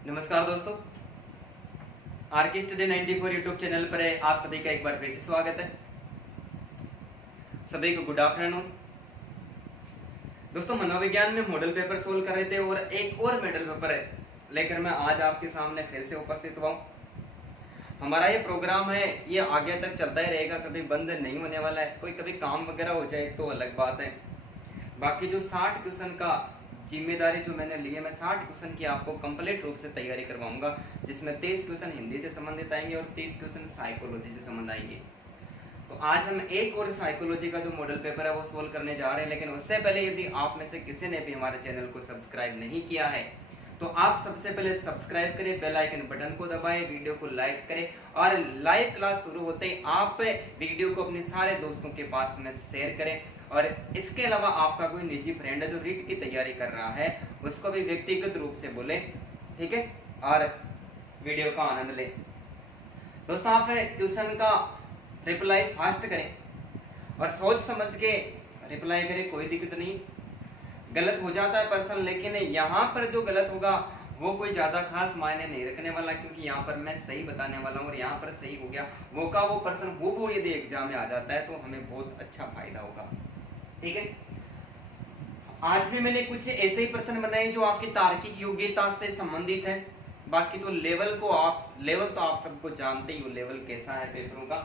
नमस्कार दोस्तों, R K study 94 YouTube channel पर आप सभी का एक बार फिर से स्वागत है। सभी को गुड आफ्टरनून। दोस्तों, मनोविज्ञान में मॉडल पेपर सोल्व कर रहे थे और एक और मॉडल पेपर लेकर मैं आज आपके सामने फिर से उपस्थित हुआ हूं। हमारा ये प्रोग्राम है, ये आगे तक चलता ही रहेगा, कभी बंद नहीं होने वाला है। कोई कभी काम वगैरह हो जाए तो अलग बात है। बाकी जो 60 क्वेश्चन का जिम्मेदारी जो मैंने ली है, मैं 60 क्वेश्चन की आपको कंप्लीट रूप से तैयारी करवाऊंगा, जिसमें 23 क्वेश्चन हिंदी से संबंधित आएंगे और 30 क्वेश्चन साइकोलॉजी से संबंध आएंगे। तो आज हम एक और साइकोलॉजी का जो मॉडल पेपर है वो सोल्व करने जा रहे हैं। लेकिन उससे पहले यदि आप में से किसी ने भी हमारे चैनल को सब्सक्राइब नहीं किया है तो आप सबसे पहले सब्सक्राइब करें, बेल आइकन बटन को दबाएं, वीडियो को लाइक करें और लाइव क्लास शुरू होते ही आप वीडियो को अपने सारे दोस्तों के पास में शेयर करें। और इसके अलावा आपका कोई निजी फ्रेंड है जो रीट की तैयारी कर रहा है, उसको भी व्यक्तिगत रूप से बोले, ठीक है, और वीडियो का आनंद लें। दोस्तों, आप क्वेश्चन का रिप्लाई फास्ट करें और सोच समझ के रिप्लाई करें, कोई दिक्कत नहीं। गलत हो जाता है पर्सन, लेकिन यहाँ पर जो गलत होगा वो कोई ज्यादा खास मायने नहीं रखने वाला, क्योंकि यहाँ पर मैं सही बताने वाला हूँ और यहाँ पर सही हो गया वो का वो पर्सन वो यदि एग्जाम में आ जाता है तो हमें बहुत अच्छा फायदा होगा, ठीक है। आज भी मैंने कुछ ऐसे ही प्रश्न बनाए जो आपकी तार्किक योग्यता से संबंधित है। बाकी तो लेवल तो आप सबको जानते ही हो, लेवल कैसा है पेपरों का।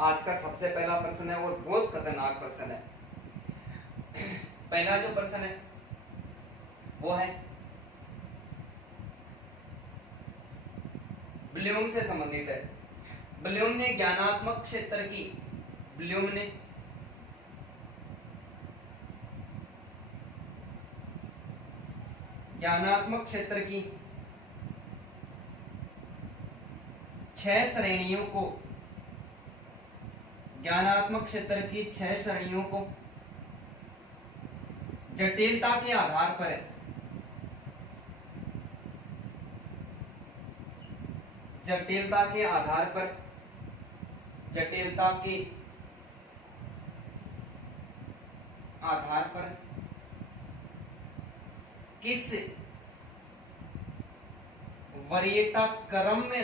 आज का सबसे पहला प्रश्न है और बहुत खतरनाक प्रश्न है। पहला जो प्रश्न है वो है ब्लूम से संबंधित है। ब्लूम ने ज्ञानात्मक क्षेत्र की ज्ञानात्मक क्षेत्र की 6 श्रेणियों को जटिलता के आधार पर किस वरीयता क्रम में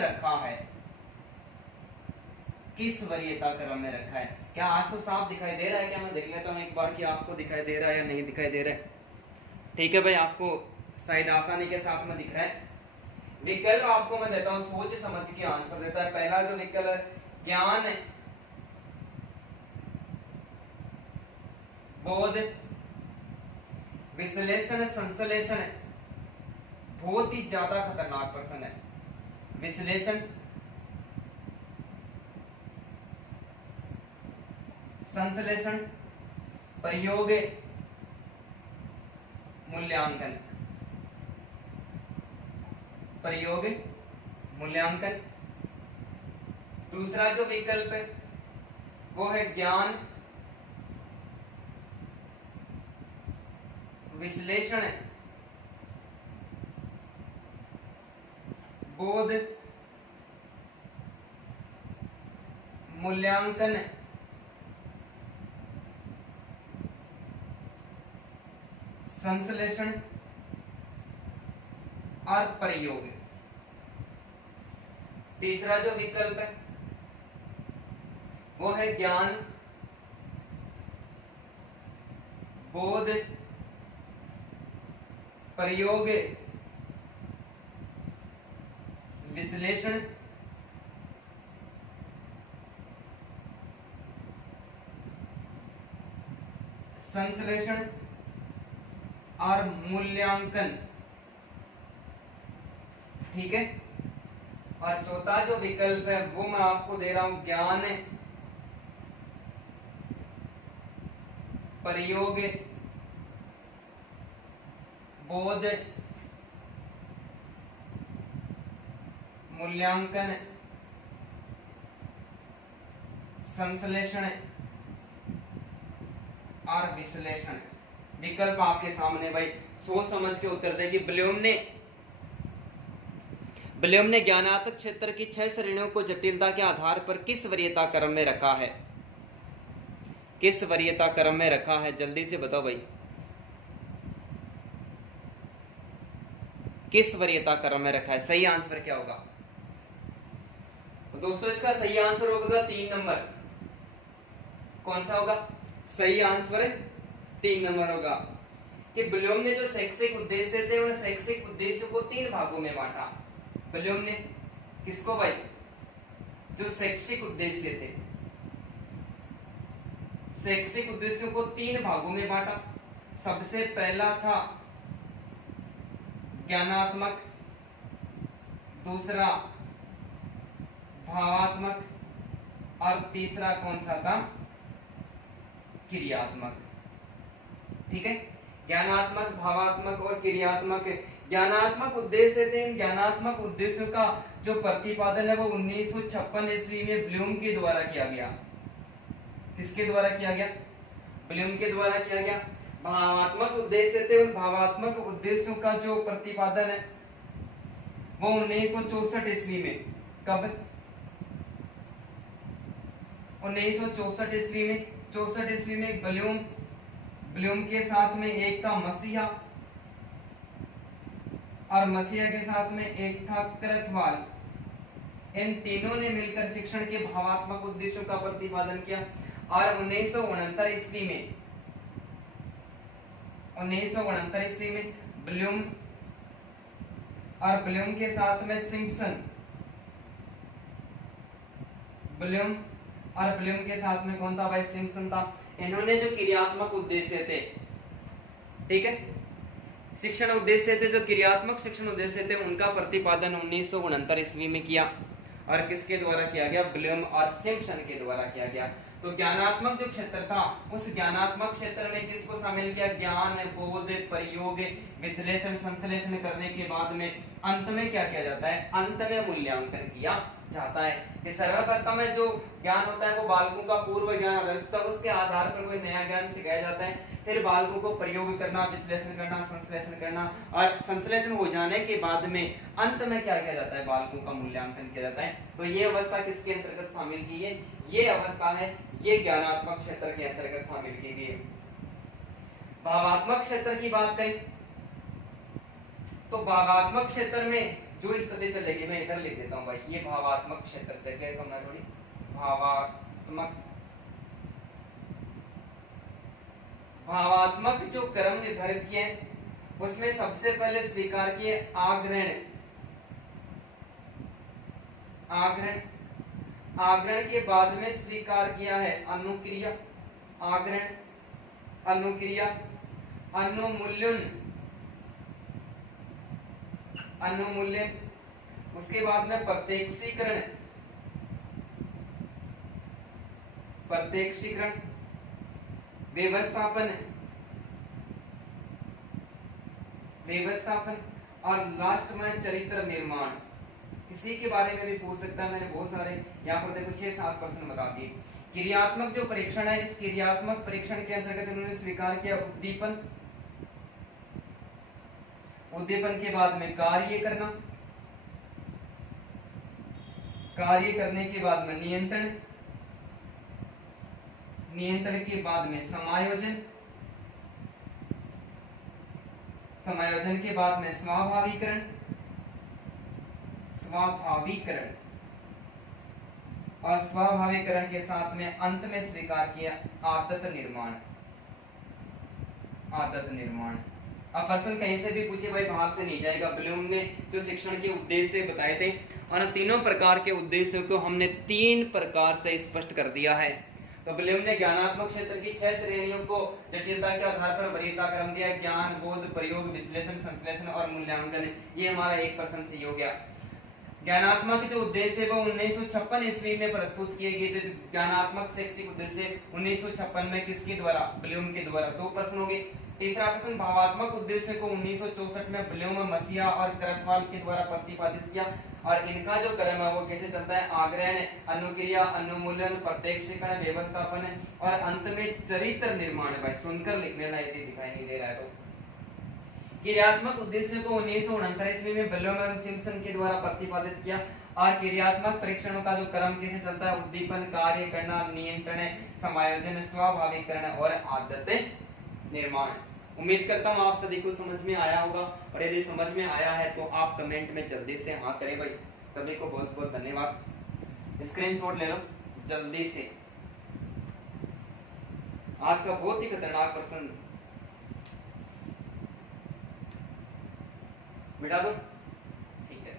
रखा है। क्या आज तो साफ दिखाई दे रहा है? क्या मैं देख लेता हूं एक बार कि आपको दिखाई दे रहा है या नहीं दिखाई दे रहा है। ठीक है भाई, आपको शायद आसानी के साथ में दिख रहा है। विकल्प आपको मैं देता हूं, सोच समझ के आंसर देता है। पहला जो विकल्प है ज्ञान, बोध, विश्लेषण, संश्लेषण। बहुत ही ज्यादा खतरनाक प्रश्न है। विश्लेषण, संश्लेषण, प्रयोग, मूल्यांकन। दूसरा जो विकल्प है वो है ज्ञान, विश्लेषण, बोध, मूल्यांकन, संश्लेषण और प्रयोग। तीसरा जो विकल्प है वो है ज्ञान, बोध, प्रयोग, विश्लेषण, संश्लेषण और मूल्यांकन, ठीक है। और चौथा जो विकल्प है वो मैं आपको दे रहा हूं ज्ञान, प्रयोग, बोध, मूल्यांकन, संश्लेषण और विश्लेषण। विकल्प आपके सामने भाई, सोच समझ के उत्तर देगी। ब्लूम ने ज्ञानात्मक क्षेत्र की 6 श्रेणियों को जटिलता के आधार पर किस वरीयता क्रम में रखा है? किस वरीयता क्रम में रखा है? जल्दी से बताओ भाई। किस वरीयता क्रम में रखा है? सही आंसर क्या होगा? तो दोस्तों इसका सही आंसर होगा 3 नंबर। कौन सा होगा सही आंसर? 3 नंबर होगा कि ब्लूम ने जो शैक्षिक उद्देश्य थे उन शैक्षिक उद्देश्य को 3 भागों में बांटा। ब्लूम ने किसको भाई? जो शैक्षिक उद्देश्य थे, शैक्षिक उद्देश्यों को 3 भागों में बांटा। सबसे पहला था ज्ञानात्मक, दूसरा भावात्मक और तीसरा कौन सा था? क्रियात्मक। ठीक है, ज्ञानात्मक, भावात्मक और क्रियात्मक। ज्ञानात्मक उद्देश्य थे, इन ज्ञानात्मक उद्देश्यों का जो प्रतिपादन है वो 1956 ईस्वी में ब्लूम के द्वारा किया गया। किसके द्वारा किया गया? ब्लूम के द्वारा किया गया। भावात्मक उद्देश्य थे, उन भावात्मक उद्देश्यों का जो प्रतिपादन है वो 1964 ईस्वी में। कब? 1964 ईस्वी में। 64 ईस्वी में ब्लूम के साथ में एक था मसीहा और मसीहा के साथ में एक था क्रथवाल। इन तीनों ने मिलकर शिक्षण के भावात्मक उद्देश्यों का प्रतिपादन किया। और 1969 ईस्वी में 1969 ईस्वी में ब्लूम और ब्लूम के साथ में सिम्पसन, ब्लूम और ब्लूम के साथ में कौन था भाई? सिम्पसन था। इन्होंने जो क्रियात्मक उद्देश्य थे, ठीक है, शिक्षण उद्देश्य थे, जो क्रियात्मक शिक्षण उद्देश्य थे उनका प्रतिपादन 1969 ईस्वी में किया। और किसके द्वारा किया गया? ब्लूम और सिम्पसन के द्वारा किया गया। तो ज्ञानात्मक जो क्षेत्र था उस ज्ञानात्मक क्षेत्र में किसको शामिल किया? ज्ञान, बोध, प्रयोग, विश्लेषण, संश्लेषण करने के बाद में अंत में क्या किया जाता है? अंत में मूल्यांकन किया जाता है। कि सर्वप्रथम में जो ज्ञान होता है वो बालकों का पूर्व ज्ञान आधारित, तब उसके आधार पर कोई नया ज्ञान सिखाया जाता है। फिर बालकों को प्रयोग करना, विश्लेषण करना, संश्लेषण करना और संश्लेषण हो जाने के बाद में अंत में क्या किया जाता है? बालकों का मूल्यांकन किया जाता है। तो ये अवस्था किसके अंतर्गत शामिल की है? ये अवस्था है, ये ज्ञानात्मक क्षेत्र के अंतर्गत शामिल की गई है। भावात्मक क्षेत्र की बात करें तो भावात्मक क्षेत्र में जो स्थिति चलेगी, मैं इधर लिख देता हूं भाई, ये भावात्मक क्षेत्र जगह कम ना थोड़ी। भावात्मक जो क्रम निर्धारित किए उसमें सबसे पहले स्वीकार किए आग्रहण। आग्रहण के बाद में स्वीकार किया है अनुक्रिया। आग्रहण, अनुक्रिया, अनुमूल्यन, उसके बाद में प्रत्यक्षीकरण, व्यवस्थापन और लास्ट में चरित्र निर्माण। किसी के बारे में भी पूछ सकता है, मैंने बहुत सारे यहाँ पर देखो 6-7 प्रश्न बता दिए। क्रियात्मक जो परीक्षण है, इस क्रियात्मक परीक्षण के अंतर्गत उन्होंने स्वीकार किया उद्दीपन के बाद में कार्य करना, कार्य करने के बाद में नियंत्रण, नियंत्रण के बाद में समायोजन, समायोजन के बाद में स्वाभाविकरण, और स्वाभाविकरण के साथ में अंत में स्वीकार किया आदत निर्माण। अब प्रश्न कहीं से भी पूछे भाई, बाहर से नहीं जाएगा। ब्लूम ने जो शिक्षण के उद्देश्य बताए थे और तीनों प्रकार के उद्देश्यों को हमने 3 प्रकार से स्पष्ट कर दिया है। तो ब्लूम ने ज्ञानात्मक क्षेत्र की 6 श्रेणियों को जटिलता के आधार पर वरीयता क्रम दिया। ज्ञान, बोध, प्रयोग, विश्लेषण, संश्लेषण और मूल्यांकन। ये हमारा 1 प्रश्न सही हो गया। ज्ञानात्मक जो उद्देश्य वो 1956 ईस्वी में प्रस्तुत किए गए थे। ज्ञानात्मक शैक्षिक उद्देश्य 1956 में किसके द्वारा? ब्लूम के द्वारा। 2 प्रश्न हो गए। तीसरा प्रश्न, भावात्मक उद्देश्य को 1964 में ब्लूम, मसीहा और क्रथवाल के द्वारा प्रतिपादित किया। और इनका जो क्रम है वो कैसे चलता है? आग्रहण, अनुक्रिया, अनुमूलन, प्रत्यक्षीकरण, व्यवस्थापन और अंत में चरित्र निर्माण। भाई सुनकर लिखने ना, यदि दिखाई नहीं दे रहा है तो। क्रियात्मक उद्देश्य को 1969 ईस्वी में ब्लूम और सिम्पसन के द्वारा प्रतिपादित किया। और क्रियात्मक परीक्षणों का जो क्रम कैसे चलता है? उद्दीपन, कार्य करना, नियंत्रण, समायोजन, स्वाभाविकरण और आदत निर्माण। उम्मीद करता हूँ आप सभी को समझ में आया होगा, और यदि समझ में आया है तो आप कमेंट में जल्दी से हाँ करें भाई। सभी को बहुत बहुत धन्यवाद। स्क्रीनशॉट ले लो जल्दी से। आज का बहुत ही खतरनाक प्रश्न मिटा दो, ठीक है।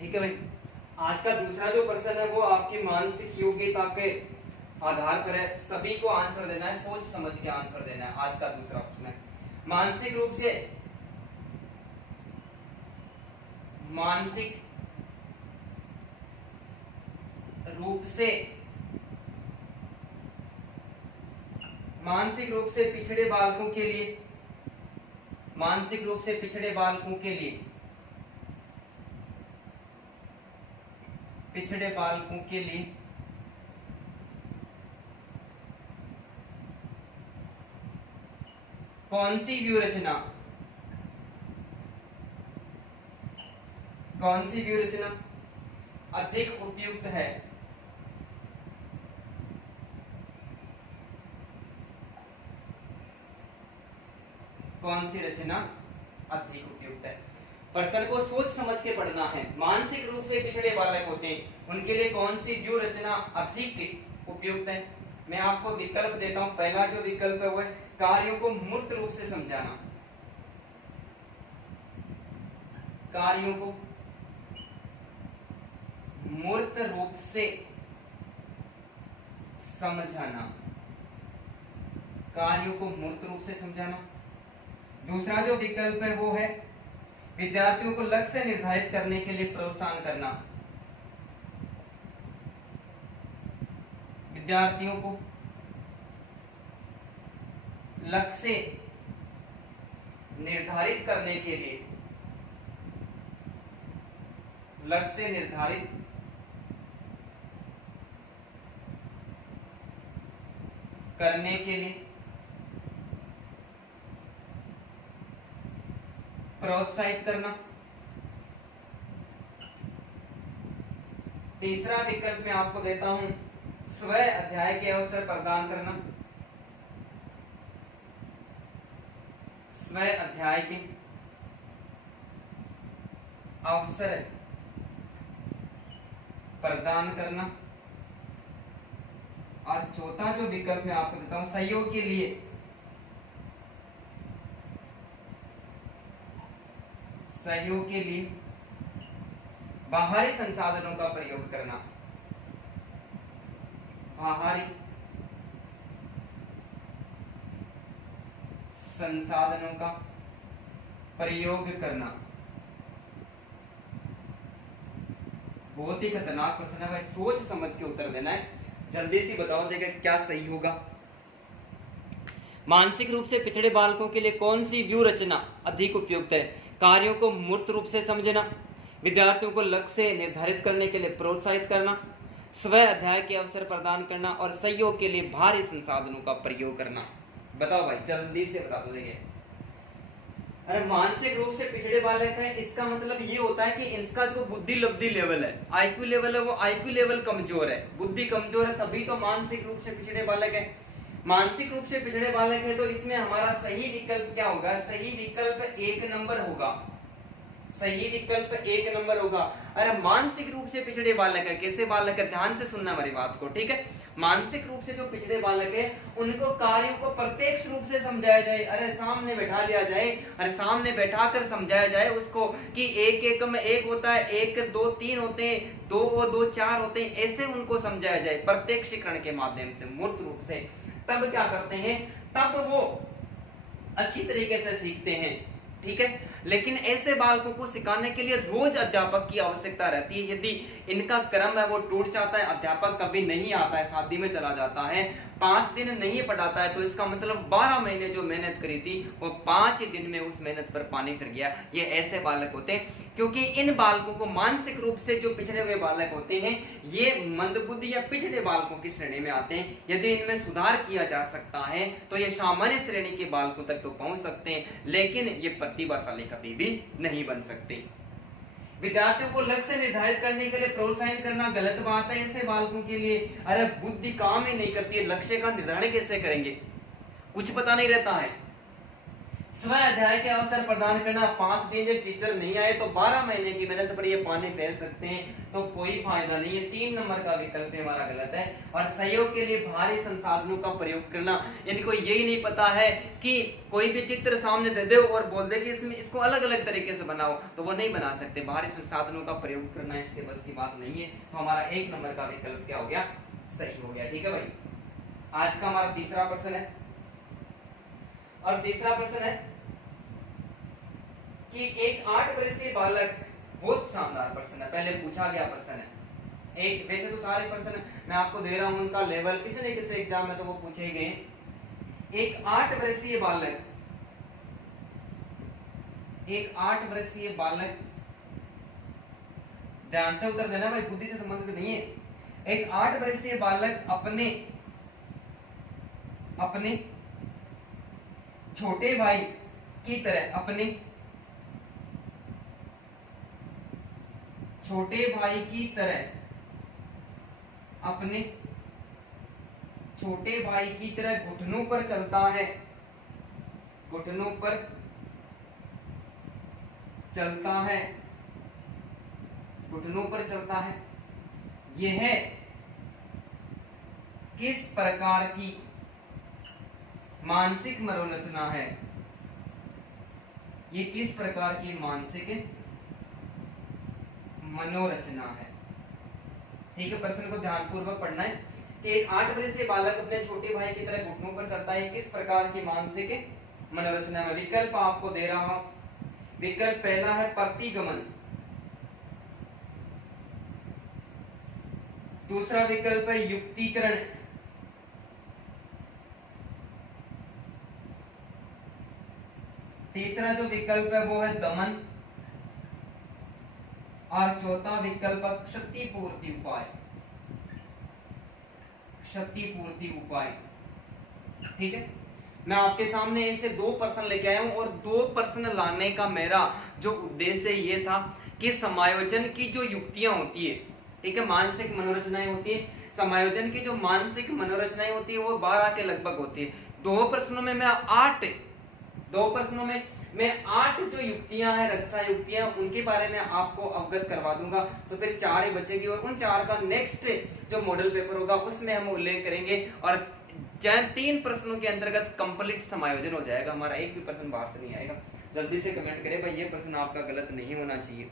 ठीक है भाई, आज का दूसरा जो प्रश्न है वो आपकी मानसिक योग्यता के आधार पर है। सभी को आंसर देना है, सोच समझ के आंसर देना है। आज का दूसरा प्रश्न है मानसिक रूप से पिछड़े बालकों के लिए, मानसिक रूप से पिछड़े बालकों के लिए, पिछड़े बालकों के लिए कौन सी व्यूहरचना, कौन सी व्यूहरचना अधिक उपयुक्त है? कौन सी रचना अधिक उपयुक्त है? प्रश्न को सोच समझ के पढ़ना है। मानसिक रूप से पिछड़े बालक होते हैं, उनके लिए कौन सी व्यूह रचना अधिक उपयुक्त है? मैं आपको विकल्प देता हूं। पहला जो विकल्प है वो है कार्यों को मूर्त रूप से समझाना, कार्यों को मूर्त रूप से समझाना, कार्यों को मूर्त रूप से समझाना। दूसरा जो विकल्प है वो है विद्यार्थियों को लक्ष्य निर्धारित करने के लिए प्रोत्साहन करना, विद्यार्थियों को लक्ष्य निर्धारित करने के लिए, लक्ष्य निर्धारित करने के लिए प्रोत्साहित करना। तीसरा विकल्प मैं आपको देता हूं स्व अध्याय के अवसर प्रदान करना, स्व अध्याय के अवसर प्रदान करना। और चौथा जो विकल्प मैं आपको देता हूं सहयोग के लिए, सहयोग के लिए बाहरी संसाधनों का प्रयोग करना, बाहरी संसाधनों का प्रयोग करना। बहुत ही खतरनाक प्रश्न है भाई, सोच समझ के उत्तर देना है। जल्दी से बताओ देखिए क्या सही होगा। मानसिक रूप से पिछड़े बालकों के लिए कौन सी व्यूह रचना अधिक उपयुक्त है? कार्यों को मूर्त रूप से समझना, विद्यार्थियों को लक्ष्य निर्धारित करने के लिए प्रोत्साहित करना, स्व अध्याय के अवसर प्रदान करना और सहयोग के लिए बाहरी संसाधनों का प्रयोग करना। बताओ भाई जल्दी से बता दो। देखिए अरे मानसिक रूप से पिछड़े बालक है, इसका मतलब ये होता है कि इसका जो बुद्धि लब्धि लेवल है, आईक्यू लेवल है, वो आईक्यू लेवल कमजोर है, बुद्धि कमजोर है, तभी तो मानसिक रूप से पिछड़े बालक है। मानसिक रूप से पिछड़े बालक है तो इसमें हमारा सही विकल्प क्या होगा? सही विकल्प 1 नंबर होगा, सही विकल्प 1 नंबर होगा। अरे मानसिक रूप से पिछड़े बालक है, कैसे बालक है? ध्यान से सुनना हमारी बात को, ठीक है। मानसिक रूप से जो पिछड़े बालक है उनको कार्यों को प्रत्यक्ष रूप से समझाया जाए, अरे सामने बैठा लिया जाए, अरे सामने बैठाकर समझाया जाए उसको कि एक एक में एक होता है, 1 2 3 होते हैं, 2 और 2 4 होते हैं, ऐसे उनको समझाया जाए प्रत्यक्षीकरण के माध्यम से, मूर्त रूप से। तब क्या करते हैं? तब वो अच्छी तरीके से सीखते हैं, ठीक है। लेकिन ऐसे बालकों को सिखाने के लिए रोज अध्यापक की आवश्यकता रहती है। यदि इनका क्रम है वो टूट जाता है, अध्यापक कभी नहीं आता है, शादी में चला जाता है, 5 दिन नहीं पढ़ाता है, तो इसका मतलब 12 महीने जो मेहनत करी थी वो 5 दिन में उस मेहनत पर पानी फिर गया। ये ऐसे बालक होते हैं। क्योंकि इन बालकों को मानसिक रूप से जो पिछड़े हुए बालक होते हैं ये मंदबुद्धि या पिछड़े बालकों की श्रेणी में आते हैं। यदि इनमें सुधार किया जा सकता है तो ये सामान्य श्रेणी के बालकों तक तो पहुंच सकते हैं, लेकिन ये प्रतिभाशाली कभी भी नहीं बन सकते। विद्यार्थियों को लक्ष्य निर्धारित करने के लिए प्रोत्साहित करना गलत बात है ऐसे बालकों के लिए। अरे बुद्धि काम ही नहीं करती है, लक्ष्य का निर्धारण कैसे करेंगे, कुछ पता नहीं रहता है। स्व अध्याय के अवसर प्रदान करना, 5 दिन जब टीचर नहीं आए तो 12 महीने की मेहनत पर ये पानी फेर सकते हैं, तो कोई फायदा नहीं है। 3 नंबर का विकल्प हमारा गलत है। और सहयोग के लिए भारी संसाधनों का प्रयोग करना, यानी कोई यही नहीं पता है कि कोई भी चित्र सामने दे दे और बोल दे कि इसमें इसको अलग अलग तरीके से बनाओ, तो वो नहीं बना सकते। भारी संसाधनों का प्रयोग करना इसके बस की बात नहीं है। तो हमारा 1 नंबर का विकल्प क्या हो गया, सही हो गया। ठीक है भाई, आज का हमारा तीसरा प्रश्न है। और तीसरा प्रश्न है कि एक 8 वर्षीय बालक, बहुत शानदार प्रश्न है, पहले पूछा गया प्रश्न है। एक वैसे तो सारे प्रश्न मैं आपको दे रहा हूं, उनका लेवल किसी न किसी एग्जाम में तो वो पूछे गए। एक 8 वर्षीय बालक, एक 8 वर्षीय बालक, ध्यान से उत्तर देना भाई, बुद्धि से संबंधित नहीं है। एक 8 वर्षीय बालक अपने छोटे भाई की तरह, अपने छोटे भाई की तरह, अपने छोटे भाई की तरह घुटनों पर चलता है, घुटनों पर चलता है, घुटनों पर चलता है। यह किस प्रकार की मानसिक मनोरचना है, ये किस प्रकार की मानसिक मनोरचना है। ठीक है, प्रश्न को ध्यानपूर्वक पढ़ना है कि एक 8 वर्षीय बालक अपने छोटे भाई की तरह घुटनों पर चलता है, किस प्रकार की मानसिक मनोरचना में। विकल्प आपको दे रहा हूं। विकल्प पहला है प्रतिगमन, दूसरा विकल्प है युक्तिकरण, तीसरा जो विकल्प है वो है दमन, और चौथा विकल्प क्षतिपूर्ति उपाय, क्षतिपूर्ति उपाय। ठीक है, मैं आपके सामने ऐसे 2 प्रश्न लेके आया हूं, और 2 प्रश्न लाने का मेरा जो उद्देश्य ये था कि समायोजन की जो युक्तियां होती है, ठीक है, मानसिक मनोरचनाएं होती है, समायोजन की जो मानसिक मनोरचनाएं होती है वो 12 के लगभग होती है। 2 प्रश्नों में मैं 8 जो युक्तियां हैं, रक्षा युक्तियां, उनके बारे में आपको अवगत करवा दूंगा, तो फिर 4 ही बचेगी, और उन 4 का नेक्स्ट जो मॉडल पेपर होगा उसमें हम उल्लेख करेंगे, और 3 प्रश्नों के अंतर्गत कंप्लीट समायोजन हो जाएगा हमारा, एक भी प्रश्न बाहर से नहीं आएगा। जल्दी से कमेंट करें भाई, ये प्रश्न आपका गलत नहीं होना चाहिए।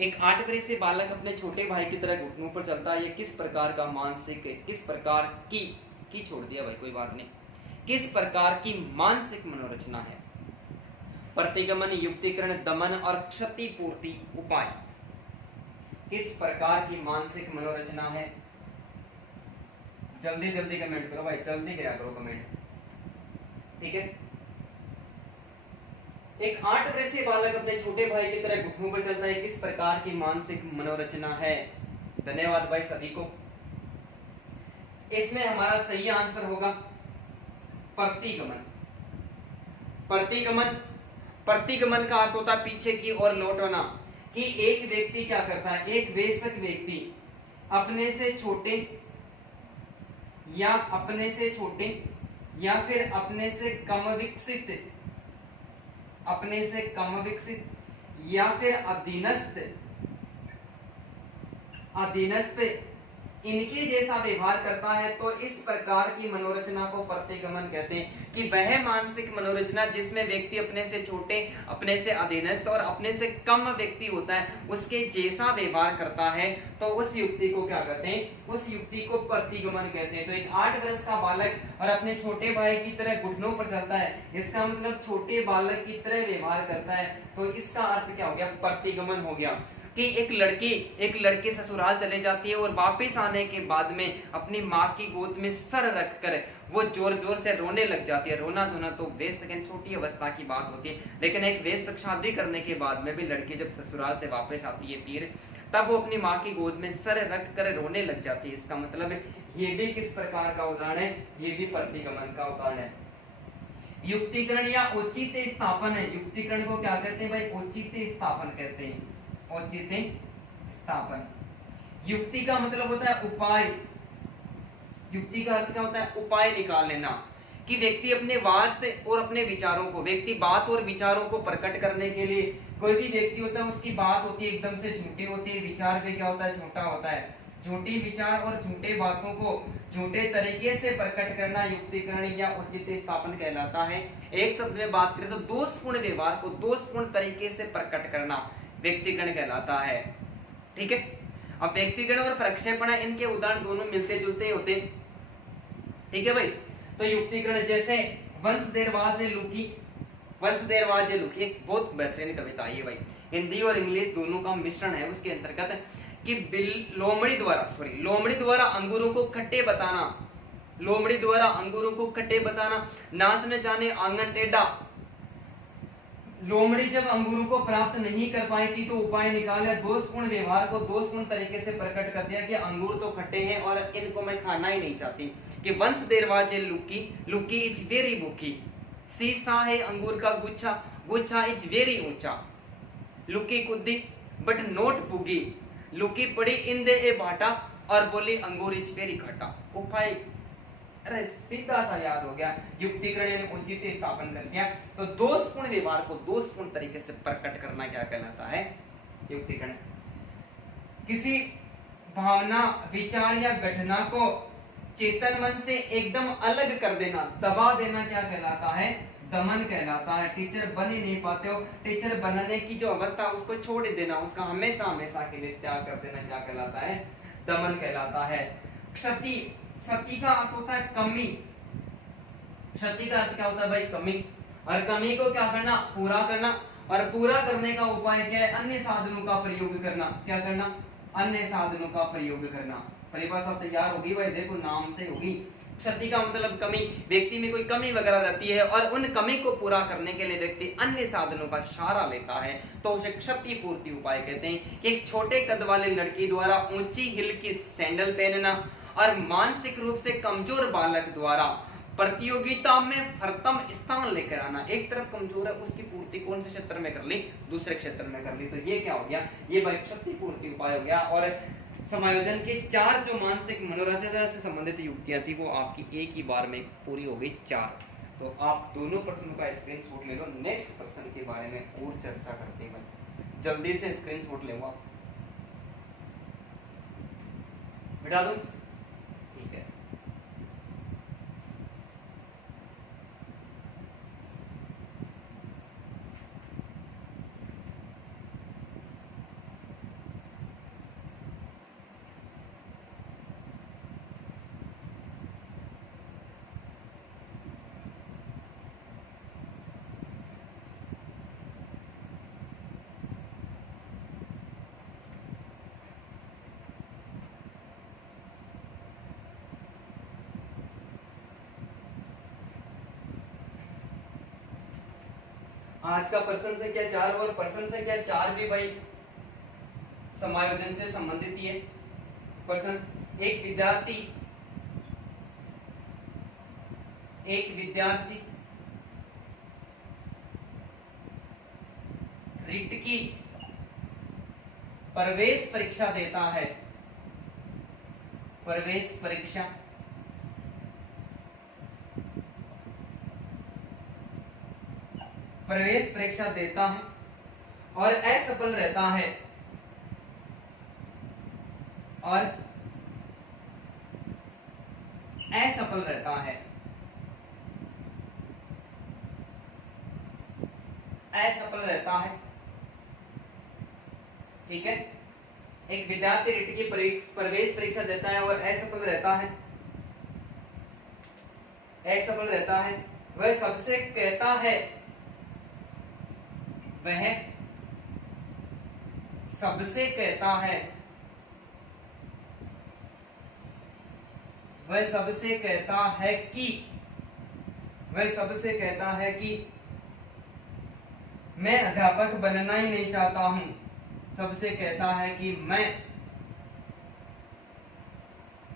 एक 8 वर्षीय बालक अपने छोटे भाई की तरह घुटनों पर चलता है, ये किस प्रकार का मानसिक, किस प्रकार की छोड़ दिया भाई, कोई बात नहीं, किस प्रकार की मानसिक मनोरचना है। प्रतिगमन, युक्तिकरण, दमन और क्षतिपूर्ति उपाय, किस प्रकार की मानसिक मनोरचना है। जल्दी जल्दी कमेंट करो भाई, जल्दी करा करो कमेंट। ठीक है, एक 8 वर्षीय बालक अपने छोटे भाई की तरह घुटनों पर चलता है, किस प्रकार की मानसिक मनोरचना है। धन्यवाद भाई सभी को। इसमें हमारा सही आंसर होगा प्रतिगमन। प्रतिगमन का अर्थ होता है पीछे की ओर लौटना, कि एक व्यक्ति क्या करता है, एक वयस्क व्यक्ति अपने से छोटे या फिर अपने से कम विकसित या फिर अधीनस्थ इनके जैसा व्यवहार करता है तो इस प्रकार की मनोरचना को प्रतिगमन कहते हैं कि वह मानसिक मनोरचना जिसमें व्यक्ति अपने से छोटे, अपने से अधीनस्थ और अपने से कम व्यक्ति होता है उसके जैसा व्यवहार करता है तो उस युक्ति को क्या कहते हैं, उस युक्ति को प्रतिगमन कहते हैं। तो एक 8 वर्ष का बालक और अपने छोटे भाई की तरह घुटनों पर चलता है, इसका मतलब छोटे बालक की तरह व्यवहार करता है, तो इसका अर्थ क्या हो गया, प्रतिगमन हो गया। कि एक लड़की ससुराल चले जाती है और वापस आने के बाद में अपनी माँ की गोद में सर रखकर वो जोर जोर से रोने लग जाती है। रोना धोना तो बेशक छोटी अवस्था की बात होती है, लेकिन एक बेशक शादी करने के बाद में भी लड़की जब ससुराल से वापस आती है फिर तब वो अपनी माँ की गोद में सर रख कर रोने लग जाती है। इसका मतलब ये भी किस प्रकार का उदाहरण है, ये भी प्रतिगमन का उदाहरण है। युक्तिकरण या औचित्य स्थापन है। युक्तिकरण को क्या कहते हैं भाई, औचित्य स्थापन कहते हैं। औचित्य स्थापन, युक्ति का मतलब होता है उपाय, युक्ति का अर्थ क्या होता है, उपाय निकाल लेना। कि व्यक्ति अपने बात और अपने विचारों को, व्यक्ति बात और विचारों को प्रकट करने के लिए, कोई भी व्यक्ति होता है उसकी बात होती है एकदम से झूठी होती है, विचार पे क्या होता है, झूठा होता है। झूठी विचार और झूठे बातों को झूठे तरीके से प्रकट करना युक्तिकरण या औचित्य स्थापन कहलाता है। एक शब्द में बात करें तो दोषपूर्ण व्यवहार को दोषपूर्ण तरीके से प्रकट करना व्यक्तिकरण कहलाता है। ठीक है, अब व्यक्तिकरण और प्रक्षेपण इनके उदाहरण दोनों मिलते जुलते होते। ठीक है भाई, तो युक्तिकरण जैसे वंश देरवाज लुकी, वंश देरवाज लुकी एक बहुत बेहतरीन कविता है भाई, हिंदी और इंग्लिश दोनों का मिश्रण है। उसके अंतर्गत कि लोमड़ी द्वारा अंगूरों को खट्टे बताना, लोमड़ी द्वारा अंगूरों को खट्टे बताना, नाच न जाने आंगन टेढ़ा। लोमड़ी जब अंगूरों को प्राप्त नहीं कर पाई थी तो उपाय निकाला, दोषपूर्ण व्यवहार को दोषपूर्ण तरीके से प्रकट कर दिया कि अंगूर तो खट्टे हैं और इनको मैं खाना ही नहीं चाहती। कि वंश देरवाजे लुकी, लुकी इज वेरी भूखी, सीसा है अंगूर का गुच्छा, गुच्छा इज वेरी ऊंचा, लुकी कुद्दी बट नोट पुगी, लुकी पड़ी इन दे ए भाटा और बोली अंगूर इज वेरी खट्टा। उपाय अरे सीधा सा याद हो गया, युक्तिकरण औचित्य स्थापन कर दिया। तो दोषपूर्ण व्यवहार को दोषपूर्ण तरीके से प्रकट करना क्या कहलाता है, युक्तिकरण। किसी भावना, विचार या घटना को चेतन मन से एकदम अलग कर देना, दबा देना क्या कहलाता है, दमन कहलाता है। टीचर बन ही नहीं पाते हो, टीचर बनने की जो अवस्था उसको छोड़ देना, उसका हमेशा हमेशा के लिए त्याग कर देना क्या कहलाता है, दमन कहलाता है। क्षति, क्षति का अर्थ होता है कमी, क्षति का अर्थ क्या होता है भाई, कमी। और कमी को क्या करना, पूरा करना, और पूरा करने का उपाय क्या है, अन्य साधनों का प्रयोग करना। क्या करना, अन्य साधनों का प्रयोग करना। परिभाषा तैयार होगी भाई, देखो नाम से होगी। क्षति का मतलब कमी, व्यक्ति में कोई कमी वगैरह रहती है और उन कमी को पूरा करने के लिए व्यक्ति अन्य साधनों का सहारा लेता है तो उसे क्षति पूर्ति उपाय कहते हैं। एक छोटे कद वाली लड़की द्वारा ऊंची हिल की सैंडल पहनना और मानसिक रूप से कमजोर बालक द्वारा प्रतियोगिता में प्रथम स्थान लेकर आना। एक तरफ कमजोर है, उसकी पूर्ति कौन से क्षेत्र में कर ली, दूसरे क्षेत्र में कर ली, तो ये क्या हो गया, ये भाई क्षति पूर्ति उपाय हो गया। और समायोजन के 4 जो मानसिक मनोरंजन से संबंधित युक्तियां थी वो आपकी एक ही बार में पूरी हो गई 4। तो आप दोनों प्रश्नों का स्क्रीनशॉट ले लो, नेक्स्ट प्रश्न के बारे में और चर्चा करते हैं। जल्दी से स्क्रीनशॉट ले लो, बिठा दो, ठीक है। आज का प्रश्न संख्या 4 और प्रश्न संख्या 4 भी भाई समायोजन से संबंधित ही है। प्रश्न, एक विद्यार्थी रिट की प्रवेश परीक्षा देता है, प्रवेश परीक्षा देता है और असफल रहता है, और असफल रहता है, असफल रहता है। ठीक है, एक विद्यार्थी रिट की प्रवेश परीक्षा देता है और असफल रहता है, असफल रहता है, वह सबसे कहता है, वह सबसे कहता है, वह सबसे कहता है कि, वह सबसे कहता है कि मैं अध्यापक बनना ही नहीं चाहता हूं, सबसे कहता है कि मैं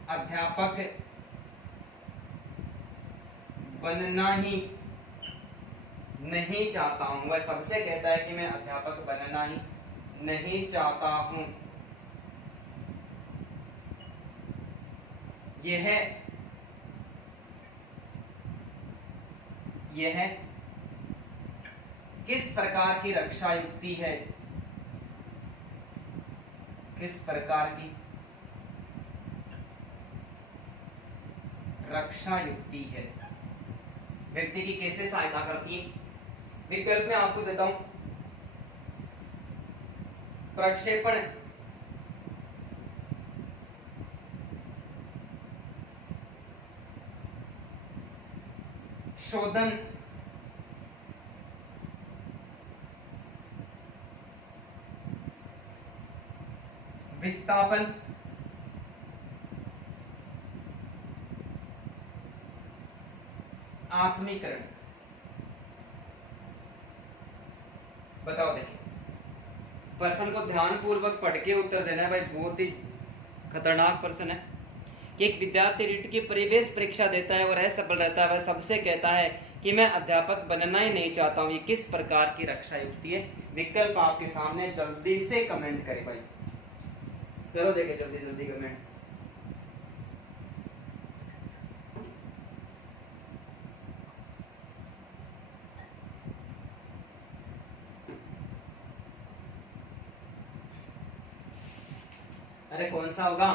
अध्यापक बनना ही नहीं चाहता हूं, वह सबसे कहता है कि मैं अध्यापक बनना ही नहीं चाहता हूं। यह किस प्रकार की रक्षा युक्ति है, किस प्रकार की रक्षा युक्ति है, व्यक्ति की कैसे सहायता करती है। विकल्प में आपको देता हूं, प्रक्षेपण, शोधन, विस्थापन, आत्मीकरण। बताओ, देखिए प्रश्न को ध्यान पूर्वक पढ़ के उत्तर देना है भाई, बहुत ही खतरनाक प्रश्न है कि एक विद्यार्थी रिट की प्रवेश परीक्षा देता है और असफल रहता है, वह सबसे कहता है कि मैं अध्यापक बनना ही नहीं चाहता हूं, ये किस प्रकार की रक्षा युक्ति है। विकल्प आपके सामने, जल्दी से कमेंट करें भाई, चलो देखें जल्दी जल्दी कमेंट। अरे कौन सा होगा,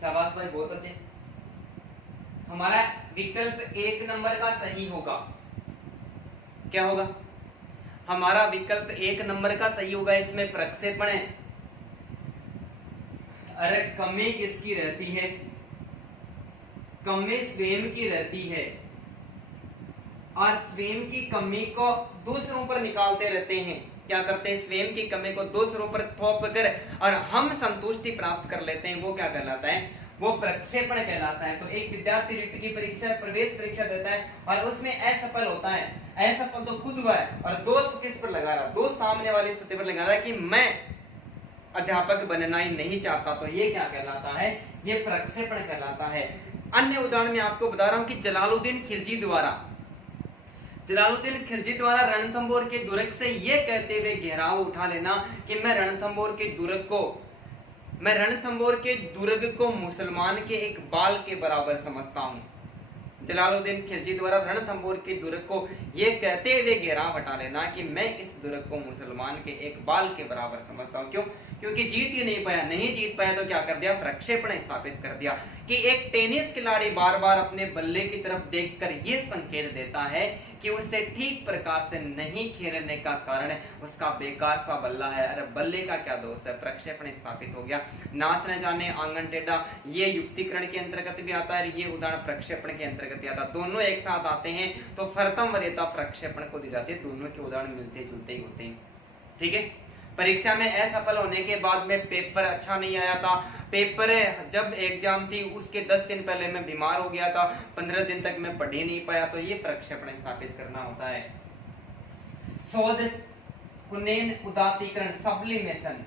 शाबाश भाई, बहुत अच्छे। हमारा विकल्प 1 नंबर का सही होगा, क्या होगा, हमारा विकल्प 1 नंबर का सही होगा। इसमें प्रक्षेपण है। अरे कमी किसकी रहती है, कमी स्वयं की रहती है और स्वयं की कमी को दूसरों पर निकालते रहते हैं। क्या करते हैं, स्वयं की कमी को दूसरों पर थोप कर और हम संतुष्टि प्राप्त कर लेते हैं, वो क्या कहलाता है, वो प्रक्षेपण कहलाता है। तो एक विद्यार्थी रिट की परीक्षा प्रवेश परीक्षा देता है और उसमें असफल होता है, असफल तो खुद हुआ है और दोष किस पर लगा रहा, दोष सामने वाली स्थिति पर लगा रहा है कि मैं अध्यापक बनना ही नहीं चाहता, तो ये क्या कहलाता है, ये प्रक्षेपण कहलाता है। अन्य उदाहरण में आपको बता रहा हूं कि जलालुद्दीन खिलजी द्वारा रणथंभौर के दुर्ग से ये कहते हुए घेराव उठा लेना कि मैं रणथंभौर के दुर्ग को मुसलमान के एक बाल के बराबर समझता हूं। जलालुद्दीन खिलजी द्वारा रणथंभौर के दुर्ग को ये कहते हुए घेराव हटा लेना कि मैं इस दुर्ग को मुसलमान के एक बाल के बराबर समझता हूं। क्यों, क्योंकि जीत ही नहीं जीत पाया तो क्या कर दिया, प्रक्षेपण स्थापित कर दिया कि एक टेनिस खिलाड़ी बार बार अपने बल्ले की तरफ देखकर ये संकेत देता है कि उससे ठीक प्रकार से नहीं खेलने का कारण उसका बेकार सा बल्ला है। अरे बल्ले का क्या दोष है, प्रक्षेपण स्थापित हो गया। नाथ न जाने आंगन टेढ़ा, ये युक्तिकरण के अंतर्गत भी आता है, ये उदाहरण प्रक्षेपण के अंतर्गत आता है। दोनों एक साथ आते हैं तो फर्तम वरीयता प्रक्षेपण को दी जाती है, दोनों के उदाहरण मिलते जुलते ही होते हैं। ठीक है, परीक्षा में असफल होने के बाद में पेपर अच्छा नहीं आया था, पेपर जब एग्जाम थी उसके 10 दिन पहले मैं बीमार हो गया था, 15 दिन तक मैं पढ़ ही नहीं पाया, तो ये प्रक्षेपण स्थापित करना होता है। शोध, पुनः उदात्तीकरण, सब्लिमेशन।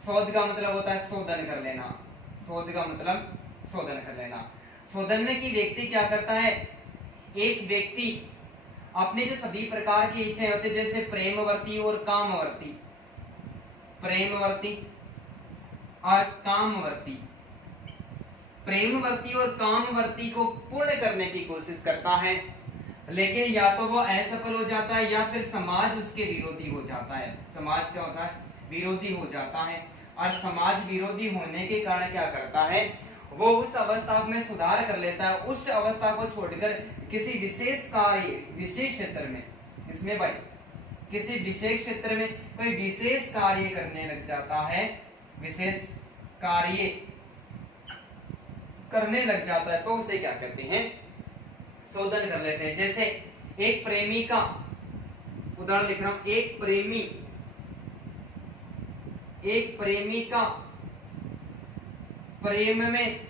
शोध का मतलब होता है शोधन कर लेना, शोध का मतलब शोधन कर लेना। शोधन में कि व्यक्ति क्या करता है, एक व्यक्ति अपने जो सभी प्रकार की इच्छाएं होती है, जैसे प्रेमवर्ती और कामवर्ती, प्रेमवर्ती और कामवर्ती, प्रेमवर्ती और कामवर्ती को पूर्ण करने की कोशिश करता है, लेकिन या तो वो असफल हो जाता है या फिर समाज उसके विरोधी हो जाता है। समाज क्या होता है, विरोधी हो जाता है। और समाज विरोधी होने के कारण क्या करता है, वो उस अवस्था में सुधार कर लेता है, उस अवस्था को छोड़कर किसी विशेष कार्य, विशेष क्षेत्र में, इसमें भाई किसी विशेष क्षेत्र में कोई विशेष कार्य करने लग जाता है, विशेष कार्य करने लग जाता है, तो उसे क्या कहते हैं, शोधन कर लेते हैं। जैसे एक प्रेमी का उदाहरण लिख रहा हूं, एक प्रेमी का प्रेम में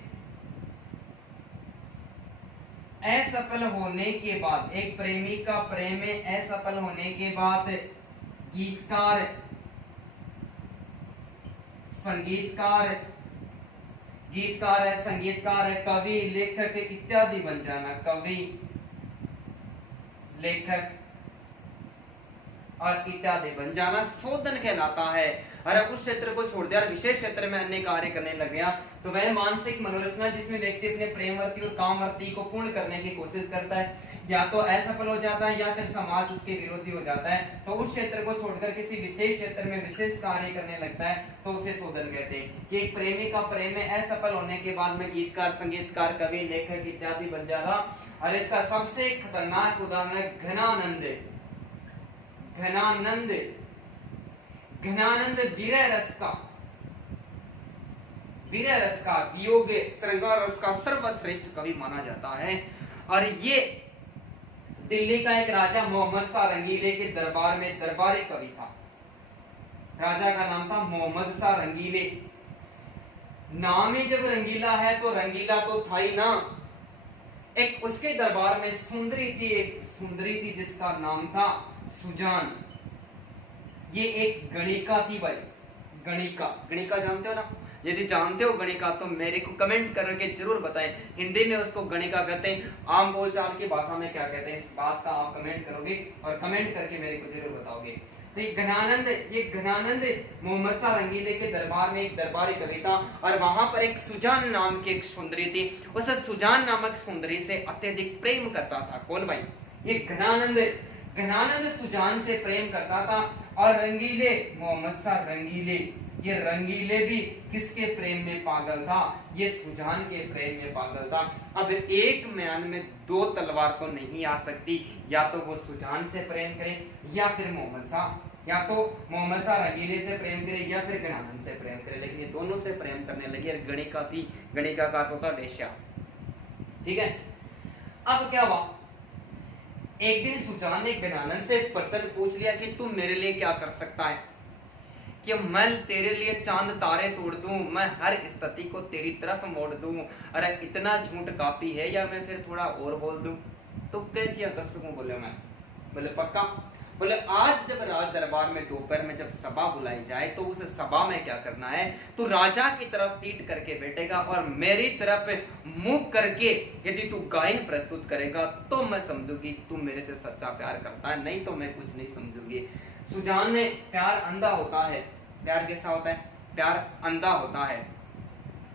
असफल होने के बाद, एक प्रेमी का प्रेम में असफल होने के बाद गीतकार, संगीतकार है, कवि, लेखक इत्यादि बन जाना, कवि, लेखक और इत्यादि बन जाना शोधन कहलाता है। और उस क्षेत्र को छोड़ दिया और विशेष क्षेत्र में अन्य कार्य करने लग गया, तो वह मानसिक मनोरंजन जिसमें व्यक्ति अपने प्रेमवर्ती और कामवर्ती को पूर्ण करने की कोशिश करता है, या तो असफल हो जाता है या फिर समाज उसके विरोधी हो जाता है, तो उस क्षेत्र को छोड़कर किसी विशेष क्षेत्र में विशेष कार्य करने लगता है, तो उसे शोधन कहते हैं। कि एक प्रेमी का प्रेम में असफल होने के बाद में गीतकार, संगीतकार, कवि, लेखक इत्यादि बन जाना। और इसका सबसे खतरनाक उदाहरण है घनानंद। वीरह रस का, वियोग श्रृंगार रस का सर्वश्रेष्ठ कवि माना जाता है। और ये दिल्ली का एक राजा मोहम्मद शाह रंगीले के दरबार में दरबारी कवि था। राजा का नाम था मोहम्मद शाह रंगीले। नाम ही जब रंगीला है तो रंगीला तो था ही ना। एक उसके दरबार में सुंदरी थी जिसका नाम था सुजान। ये एक गणिका थी भाई, गणिका जानते हो ना? यदि जानते हो गणिका तो मेरे को कमेंट करके जरूर बताएं। हिंदी में उसको गणिका कहते हैं, आम बोलचाल की भाषा में क्या कहते हैं, इस बात का आप कमेंट करोगे और कमेंट करके मेरे को जरूर बताओगे। तो ये घनानंद मोहम्मद शाह रंगीले के दरबार में एक दरबारी कवि था और वहां पर एक सुजान नाम की एक सुंदरी थी। उस सुजान नामक सुंदरी से अत्यधिक प्रेम करता था। कौन भाई? ये घनानंद सुजान से प्रेम करता था। और रंगीले, मोहम्मद शाह रंगीले, ये रंगीले भी किसके प्रेम में पागल था? ये सुजान के प्रेम में पागल था। अब एक म्यान में दो तलवार तो नहीं आ सकती, या तो वो सुजान से प्रेम करे या फिर मोहम्मद शाह रंगीले से प्रेम करे या फिर घनानंद से प्रेम करे, लेकिन ये दोनों से प्रेम करने लगी। और गणिका का अर्थ होता वेश्या। ठीक है, अब क्या हुआ? एक दिन सुजान ने घनानंद से प्रश्न पूछ लिया कि तू मेरे लिए क्या कर सकता है, कि मैं तेरे लिए चांद तारे तोड़ दूं, मैं हर स्थिति को तेरी तरफ मोड़ दूं। अरे इतना झूठ काफी है या मैं फिर थोड़ा और बोल दूं? तो क्या कर सकूं? बोले मैं। बोले पक्का? बोले आज जब राज दरबार में दोपहर में जब सभा बुलाई जाए तो उस सभा में क्या करना है, तू राजा की तरफ पीठ करके बैठेगा और मेरी तरफ मुंह करके यदि तू गायन प्रस्तुत करेगा तो मैं समझूंगी तू मेरे से सच्चा प्यार करता है, नहीं तो मैं कुछ नहीं समझूंगी। सुजान ने, प्यार अंधा होता है। प्यार कैसा होता है? प्यार अंधा होता है।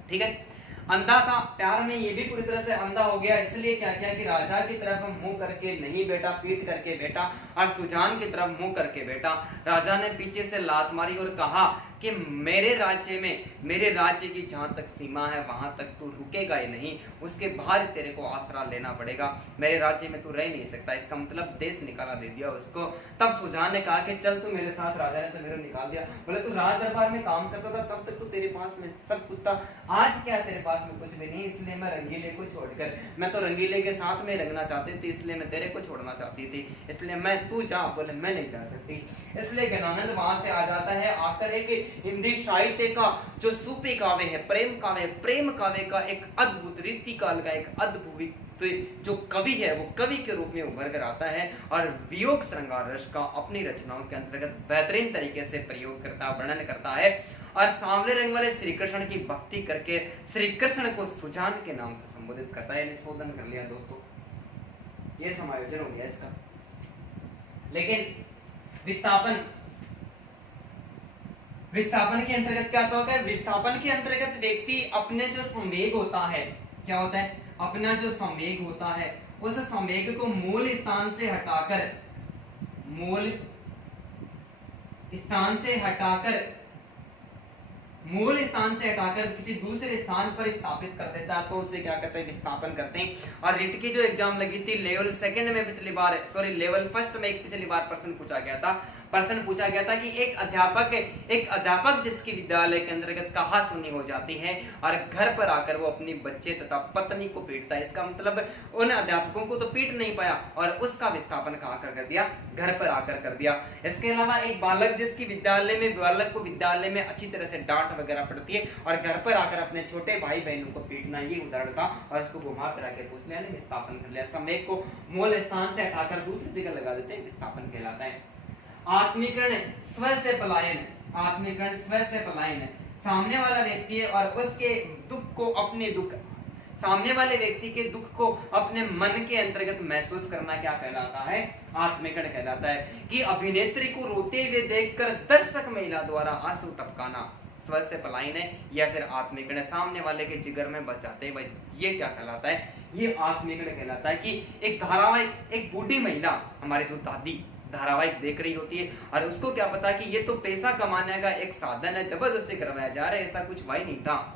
ठीक है, अंधा था, प्यार में ये भी पूरी तरह से अंधा हो गया। इसलिए क्या किया कि राजा की तरफ मुंह करके नहीं बैठा, पीठ करके बैठा और सुजान की तरफ मुंह करके बैठा। राजा ने पीछे से लात मारी और कहा कि मेरे राज्य की जहां तक सीमा है वहां तक तू रुकेगा ही नहीं, उसके बाहर तेरे को आसरा लेना पड़ेगा, मेरे राज्य में तू रह नहीं सकता। इसका मतलब देश निकाला दे दिया उसको। तब सुजान ने कहा कि चल तू मेरे साथ। राजा ने तो मेरे निकाल दिया। बोले तू राज दरबार में काम करता था तब तक तो तेरे पास में सब कुछ था, आज क्या तेरे पास में कुछ भी नहीं, इसलिए मैं रंगीले को छोड़कर, मैं तो रंगीले के साथ में रंगना चाहती थी, इसलिए मैं तेरे को छोड़ना चाहती थी, इसलिए मैं, तू जा। बोले मैं नहीं जा सकती। इसलिए घनानंद वहां से आ जाता है। आकर एक हिंदी साहित्य का जो सूफी काव्य है, प्रेम काव्य का एक अद्भुत रीतिकाल का एक अद्भुत जो कवि है वो कवि के रूप में उभर कर आता है और वियोग श्रृंगार रस का अपनी रचनाओं के अंतर्गत बेहतरीन तरीके से प्रयोग करता, वर्णन करता है। और सांवले रंग वाले श्री कृष्ण की भक्ति करके श्री कृष्ण को सुजान के नाम से संबोधित करता है। यानी शोधन कर लिया दोस्तों, ये समायोजन हो गया इसका। लेकिन विस्थापन के अंतर्गत क्या होता है? विस्थापन के अंतर्गत व्यक्ति अपने जो संवेग होता है, क्या होता है? अपना जो संवेग होता है उस संवेग को मूल स्थान से हटाकर मूल स्थान से हटाकर किसी दूसरे स्थान पर स्थापित कर देता है तो उसे क्या कहते हैं, विस्थापन करते हैं। और रिट की जो एग्जाम लगी थी लेवल सेकंड में पिछली बार, सॉरी लेवल फर्स्ट में एक पिछली बार प्रश्न पूछा गया था कि एक अध्यापक जिसकी विद्यालय के अंतर्गत कहासुनी हो जाती है और घर पर आकर वो अपनी बच्चे तथा पत्नी को पीटता है। इसका मतलब उन अध्यापकों को तो पीट नहीं पाया और उसका विस्थापन कहाँ कर दिया, घर पर आकर कर दिया। इसके अलावा एक बालक जिसकी बालक को विद्यालय में अच्छी तरह से डांट वगैरह पड़ती है और घर पर आकर अपने छोटे भाई बहनों को पीटना, ये उदाहरण था। और इसको घुमा फिरा के पूछ लिया, विस्थापन कर लिया। समय को मूल स्थान से हटाकर दूसरी जगह लगा देते हैं, विस्थापन कहलाता है। आत्मीकरण स्व से पलायन, आत्मीकरण स्व से पलायन है। सामने वाला व्यक्ति है और उसके दुख को अपने दुख, सामने वाले व्यक्ति के दुख को अपने मन के अंतर्गत महसूस करना क्या कहलाता है, आत्मीकरण कहलाता है। कि अभिनेत्री को रोते हुए देखकर दर्शक महिला द्वारा आंसू टपकाना स्व से पलायन है या फिर आत्मीकरण, सामने वाले के जिगर में बस जाते हैं, ये क्या कहलाता है, ये आत्मीकरण कहलाता है। कि एक धारावाहिक, एक बूढ़ी महिला, हमारी जो दादी धारावाहिक देख रही होती है और उसको क्या पता कि ये तो पैसा कमाने का एक साधन है, जबरदस्ती करवाया जा रहा है, ऐसा कुछ वही नहीं था।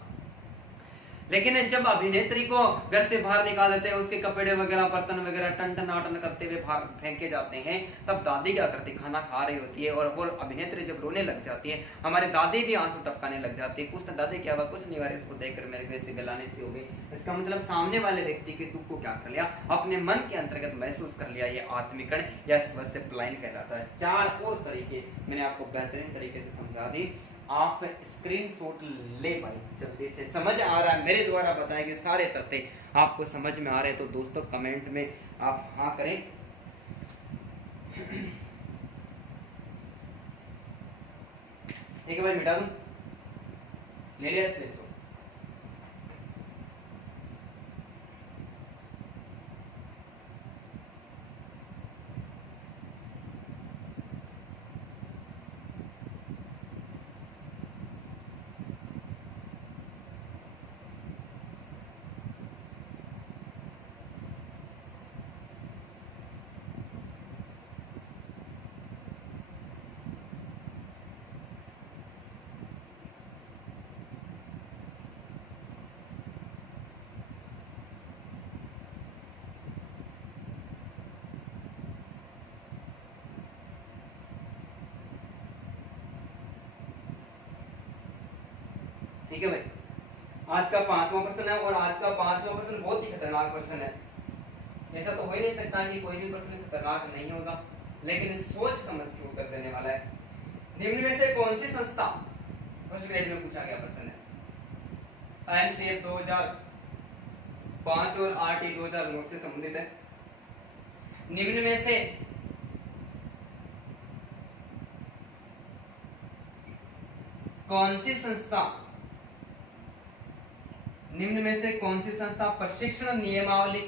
लेकिन जब अभिनेत्री को घर से बाहर निकाल देते हैं, उसके कपड़े वगैरह बर्तन वगैरह टन टनाटन करते हुए बाहर फेंके जाते हैं, तब दादी क्या करती, खाना खा रही होती है और वो अभिनेत्री जब रोने लग जाती है, हमारी दादी भी आंसू टपकाने लग जाती है। पूछते दादी क्या हुआ, कुछ नहीं हुआ, इसको देखकर मेरे घर से गलाने से हो गई। इसका मतलब सामने वाले व्यक्ति के दुख को क्या कर लिया, अपने मन के अंतर्गत महसूस कर लिया, ये आत्मीकरण या स्व से पलायन कहलाता है। 4 और तरीके मैंने आपको बेहतरीन तरीके से समझा दी, आप स्क्रीनशॉट ले भाई, जल्दी से। समझ आ रहा है, मेरे द्वारा बताए गए सारे तथ्य आपको समझ में आ रहे हैं तो दोस्तों कमेंट में आप हाँ करें। ठीक है भाई, मिटा दूं, ले लिया स्क्रीनशॉट। ठीक है भाई, आज का 5वां प्रश्न है और आज का 5वां प्रश्न बहुत ही खतरनाक प्रश्न है। ऐसा तो हो ही नहीं सकता कि कोई भी प्रश्न खतरनाक नहीं होगा, लेकिन सोच समझ के उत्तर देने वाला है। निम्न में से कौन सी संस्था, फर्स्ट ग्रेड में पूछा गया प्रश्न है, एनसीएफ 2005 और आरटी 2009 से संबंधित है। निम्न में से कौन सी संस्था, निम्न में से कौन सी संस्था प्रशिक्षण नियमावली,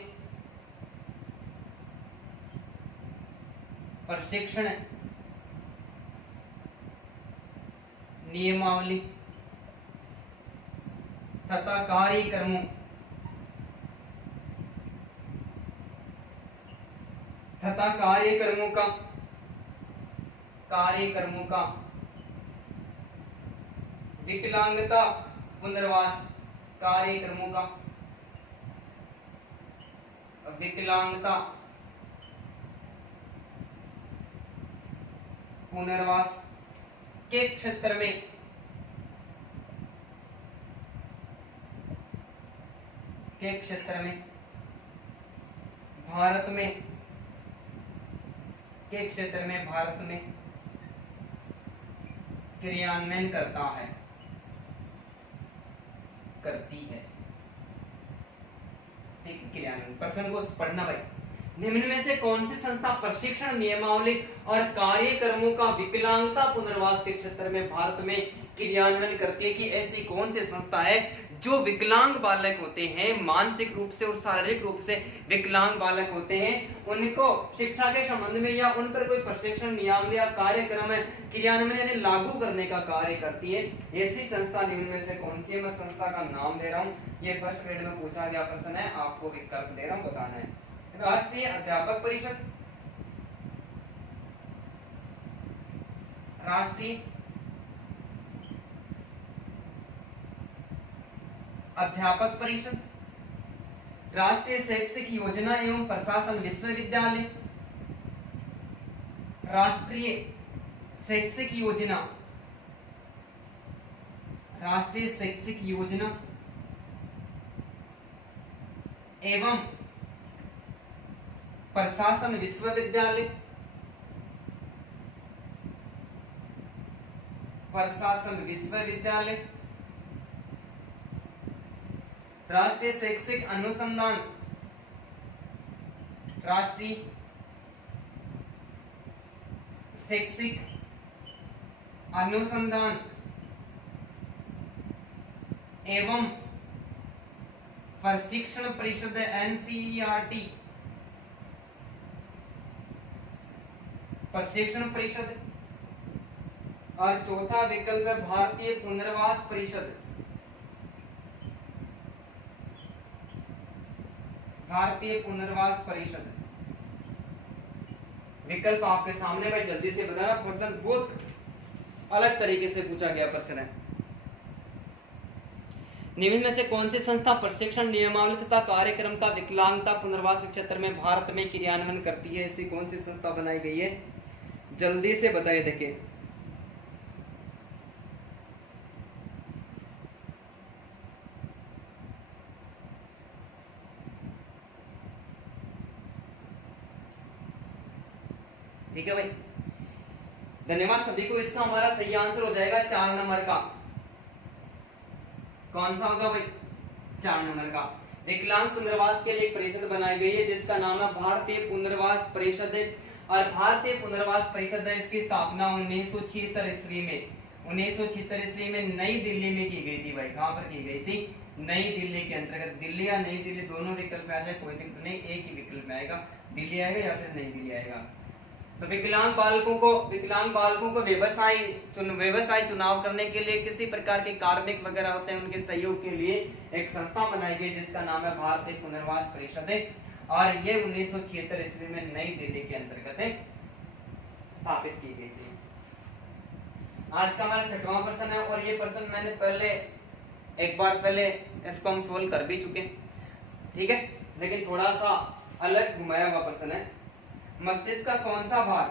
प्रशिक्षण नियमावली तथा कार्यक्रमों का विकलांगता पुनर्वास, कार्यक्रमों का विकलांगता पुनर्वास के क्षेत्र में भारत में क्रियान्वयन करती है। ठीक, क्रियान्वयन प्रश्न को पढ़ना भाई। निम्न में से कौन सी संस्था प्रशिक्षण नियमावली और कार्यक्रमों का विकलांगता पुनर्वास के क्षेत्र में भारत में क्रियान्वयन करती है? कि ऐसी कौन सी संस्था है जो विकलांग बालक होते हैं, मानसिक रूप से और शारीरिक रूप से विकलांग बालक होते हैं, उनको शिक्षा के संबंध में या उन पर कोई प्रशिक्षण नियमावली या कार्यक्रम क्रियान्वयन यानी लागू करने का कार्य करती है? ऐसी संस्था निम्न में से कौन सी है? मैं संस्था का नाम दे रहा हूँ, ये फर्स्ट ग्रेड में पूछा गया प्रश्न है, आपको विकल्प दे रहा हूँ, बताना है। राष्ट्रीय अध्यापक परिषद, राष्ट्रीय अध्यापक परिषद, राष्ट्रीय शैक्षिक योजना एवं प्रशासन विश्वविद्यालय, राष्ट्रीय शैक्षिक योजना, राष्ट्रीय शैक्षिक योजना एवं प्रशासन विश्वविद्यालय, प्रशासन विश्वविद्यालय, राष्ट्रीय शैक्षिक अनुसंधान, राष्ट्रीय शैक्षिक अनुसंधान एवं प्रशिक्षण परिषद एनसीईआरटी, प्रशिक्षण परिषद। और चौथा विकल्प है भारतीय पुनर्वास परिषद, भारतीय पुनर्वास परिषद। विकल्प आपके सामने, भाई जल्दी से बताना, क्वेश्चन बहुत अलग तरीके से पूछा गया प्रश्न है। निम्न में से कौन सी संस्था प्रशिक्षण नियमावली तथा कार्यक्रम का विकलांगता पुनर्वास क्षेत्र में भारत में क्रियान्वयन करती है? ऐसी कौन सी संस्था बनाई गई है? जल्दी से बताइए। देखिए ठीक है भाई, धन्यवाद सभी को। इसका हमारा सही आंसर हो जाएगा 4 नंबर का। कौन सा होगा भाई? 4 नंबर का। विकलांग पुनर्वास के लिए एक परिषद बनाई गई है जिसका नाम है भारतीय पुनर्वास परिषद है। और भारतीय पुनर्वास परिषद है, इसकी स्थापना 1976 ईस्वी में, 1976 ईस्वी में नई दिल्ली में की गई थी भाई। कहां पर की गई थी? नई दिल्ली के अंतर्गत। दिल्ली या नई दिल्ली दोनों विकल्प आ जाए कोई दिक्कत नहीं, एक ही विकल्प में आएगा, दिल्ली आएगा या फिर नई दिल्ली आएगा। तो विकलांग बालकों को व्यवसाय चुनाव करने के लिए किसी प्रकार के कार्मिक वगैरह होते हैं, उनके सहयोग के लिए एक संस्था बनाई गई जिसका नाम है भारतीय पुनर्वास परिषद है। और ये 1976 ईस्वी में नई दिल्ली के अंतर्गत स्थापित की गई थी। आज का हमारा 6वां प्रश्न है और ये प्रश्न मैंने एक बार पहले इसको हम सोल्व कर भी चुके, ठीक है, लेकिन थोड़ा सा अलग घुमाया हुआ प्रश्न है। मस्तिष्क का कौन सा भाग,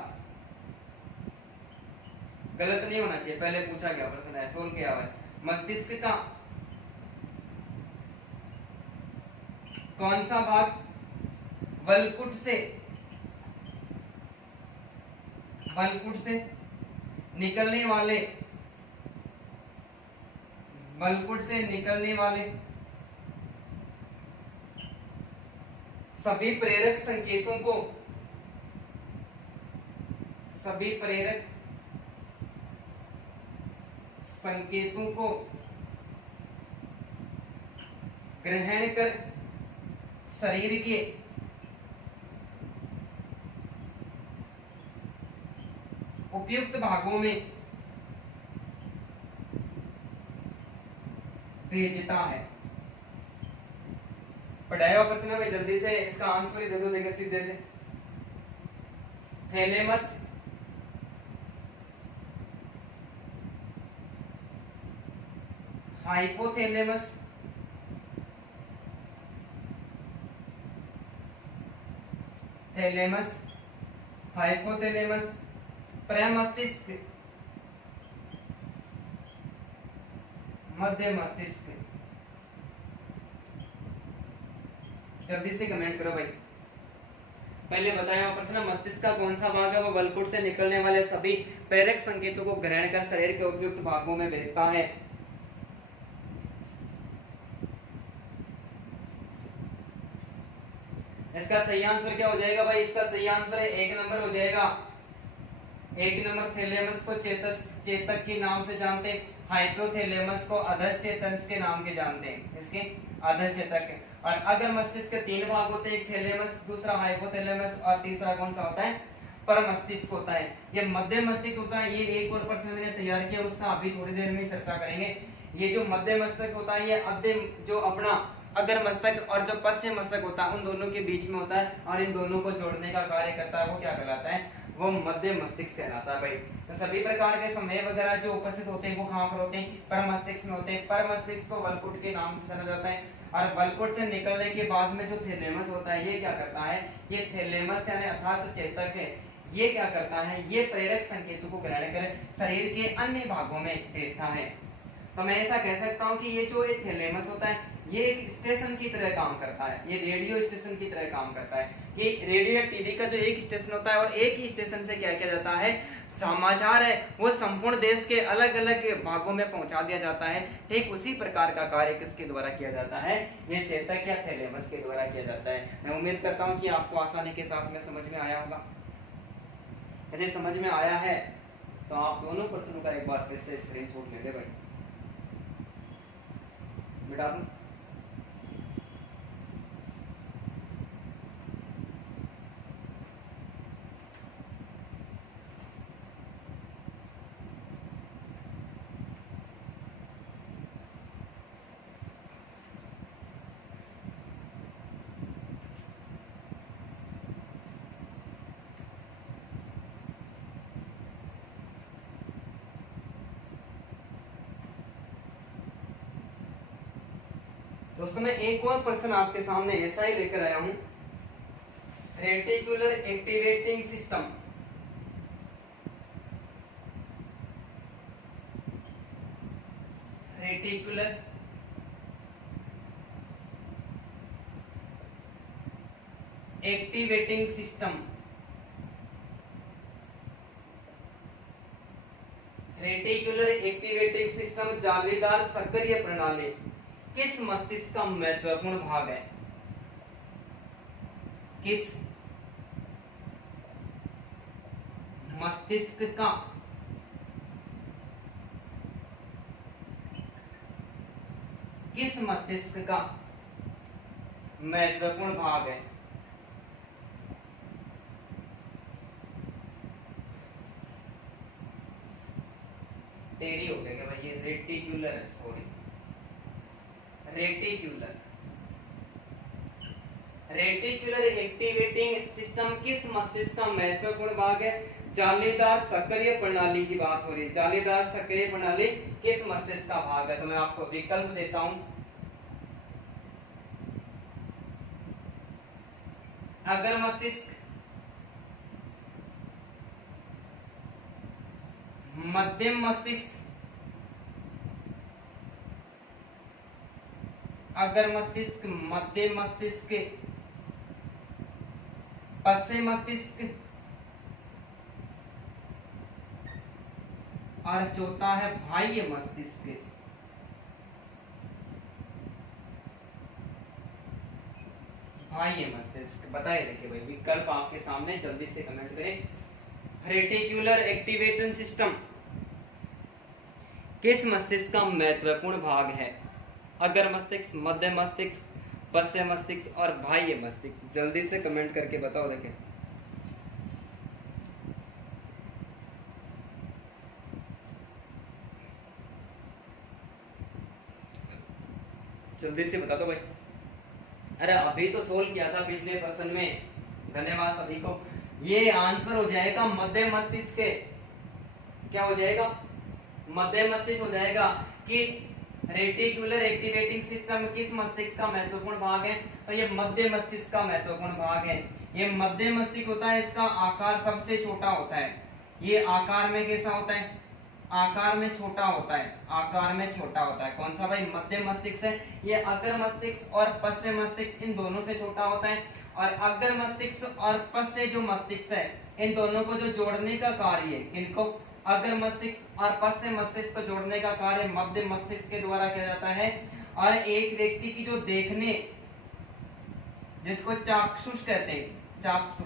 गलत नहीं होना चाहिए, पहले पूछा गया प्रश्न है, सोल्व किया हुआ है। मस्तिष्क का कौन सा भाग वलकुट से निकलने वाले सभी प्रेरक संकेतों को ग्रहण कर शरीर के उपयुक्त भागों में भेजता है। पढ़ाया हुआ प्रश्न है, जल्दी से इसका आंसर ही दे दो। देखिए सीधे से, थैलेमस, हाइपोथैलेमस, थैलेमस, हाइपोथैलेमस, प्रमस्तिष्क, मध्य मस्तिष्क। जल्दी से कमेंट करो भाई। पहले बताया हुआ प्रश्न, मस्तिष्क का कौन सा भाग है वो वलकुट से निकलने वाले सभी प्रेरक संकेतों को ग्रहण कर शरीर के उपयुक्त भागों में भेजता है। इसका सही आंसर क्या हो जाएगा भाई? इसका सही आंसर है 1 नंबर हो जाएगा। 1 नंबर थैलेमस को चेतक के नाम से जानते हैं, हाइपोथैलेमस को अधस चेतक के नाम के जानते हैं, इसके अधस चेतक। और अगर मस्तिष्क के 3 भाग होते हैं, एक थैलेमस, दूसरा हाइपोथैलेमस और तीसरा कौन सा होता है? परमस्तिष्क होता है। ये मध्य मस्तिष्क होता है। ये एक और प्रश्न मैंने तैयार किया, उसका अभी थोड़ी देर में चर्चा करेंगे। ये जो मध्य मस्तिष्क होता है, ये जो अपना अगर मस्तक और जो पश्चिम मस्तक होता है उन दोनों के बीच में होता है और इन दोनों को जोड़ने का कार्य करता है, वो क्या कहलाता है, वो मध्य मस्तिष्क कहलाता है भाई। तो सभी प्रकार के संवेग वगैरह जो उपस्थित होते हैं वो कहाँ पर होते हैं, पर मस्तिष्क में होते हैं। पर मस्तिष्क को वलकुट के नाम से जाना जाता है और वलकुट से निकलने के बाद में जो थैलेमस होता है ये क्या करता है, ये थैलेमस यानी अर्थात चेतक है, ये क्या करता है, ये प्रेरक संकेतों को ग्रहण कर शरीर के अन्य भागों में भेजता है। तो मैं ऐसा कह सकता हूँ कि ये जो एक थैलेमस होता है ये एक स्टेशन की तरह काम करता है, ये रेडियो स्टेशन की तरह काम करता है कि रेडियो या टीवी का जो एक स्टेशन होता है और एक ही स्टेशन से क्या किया जाता है, समाचार है वो संपूर्ण देश के अलग अलग भागों में पहुंचा दिया जाता है। ठीक उसी प्रकार का कार्य किसके द्वारा किया जाता है, ये चेतक या थैलेमस के द्वारा किया जाता है। मैं उम्मीद करता हूँ कि आपको आसानी के साथ में समझ में आया होगा। यदि समझ में आया है तो आप दोनों प्रश्नों का एक बार फिर से स्क्रीनशॉट ले ले भाई, मिटा दूं। दोस्तों मैं एक और प्रश्न आपके सामने ऐसा ही लेकर आया हूं, reticular activating system, reticular activating system, reticular activating system जालीदार सक्रिय प्रणाली किस मस्तिष्क का महत्वपूर्ण भाग है, किस मस्तिष्क का महत्वपूर्ण भाग है। टेरी हो गया क्या भाई, ये रेटिकुलर है, sorry reticular, reticular activating system किस मस्तिष्क का महत्वपूर्ण भाग है, जालीदार सक्रिय प्रणाली की बात हो रही है, जालीदार सक्रिय प्रणाली किस मस्तिष्क का भाग है। तो मैं आपको विकल्प देता हूं, अगर मस्तिष्क, मध्यम मस्तिष्क, अगर मस्तिष्क, मध्य मस्तिष्क, पश्चिम मस्तिष्क और चौथा है बाह्य मस्तिष्क। बाह्य मस्तिष्क बताइए, देखिए भाई विकल्प आपके सामने, जल्दी से कमेंट करें। रेटिकुलर एक्टिवेटिंग सिस्टम किस मस्तिष्क का महत्वपूर्ण भाग है, अगर मस्तिष्क, मध्य मस्तिष्क, पश्चिम मस्तिष्क और बाह्य मस्तिष्क, जल्दी से कमेंट करके बताओ। देखें जल्दी से बता दो भाई। अरे अभी तो सोल्व किया था पिछले प्रश्न में, धन्यवाद सभी को। ये आंसर हो जाएगा मध्य मस्तिष्क के, क्या हो जाएगा, मध्य मस्तिष्क हो जाएगा कि रेटिकुलर एक्टिवेटिंग सिस्टम किस मस्तिष्क का महत्वपूर्ण भाग है, तो ये मध्य मस्तिष्क का महत्वपूर्ण भाग है। ये मध्य मस्तिष्क होता है, इसका आकार सबसे छोटा होता है, ये आकार में कैसा होता है, आकार में छोटा होता है, आकार में छोटा होता है। कौन सा भाई, मध्य मस्तिष्क है। ये अग्र मस्तिष्क और पश्चिम मस्तिष्क इन दोनों से छोटा होता है, और अग्र मस्तिष्क और पश्चिम जो मस्तिष्क है इन दोनों को जो जोड़ने का कार्य है, इनको अग्र मस्तिष्क और पश्चिम मस्तिष्क को जोड़ने का कार्य मध्य मस्तिष्क के द्वारा किया जाता है। और एक व्यक्ति की जो देखने, जिसको चाक्षुष कहते हैं, चाक्षु,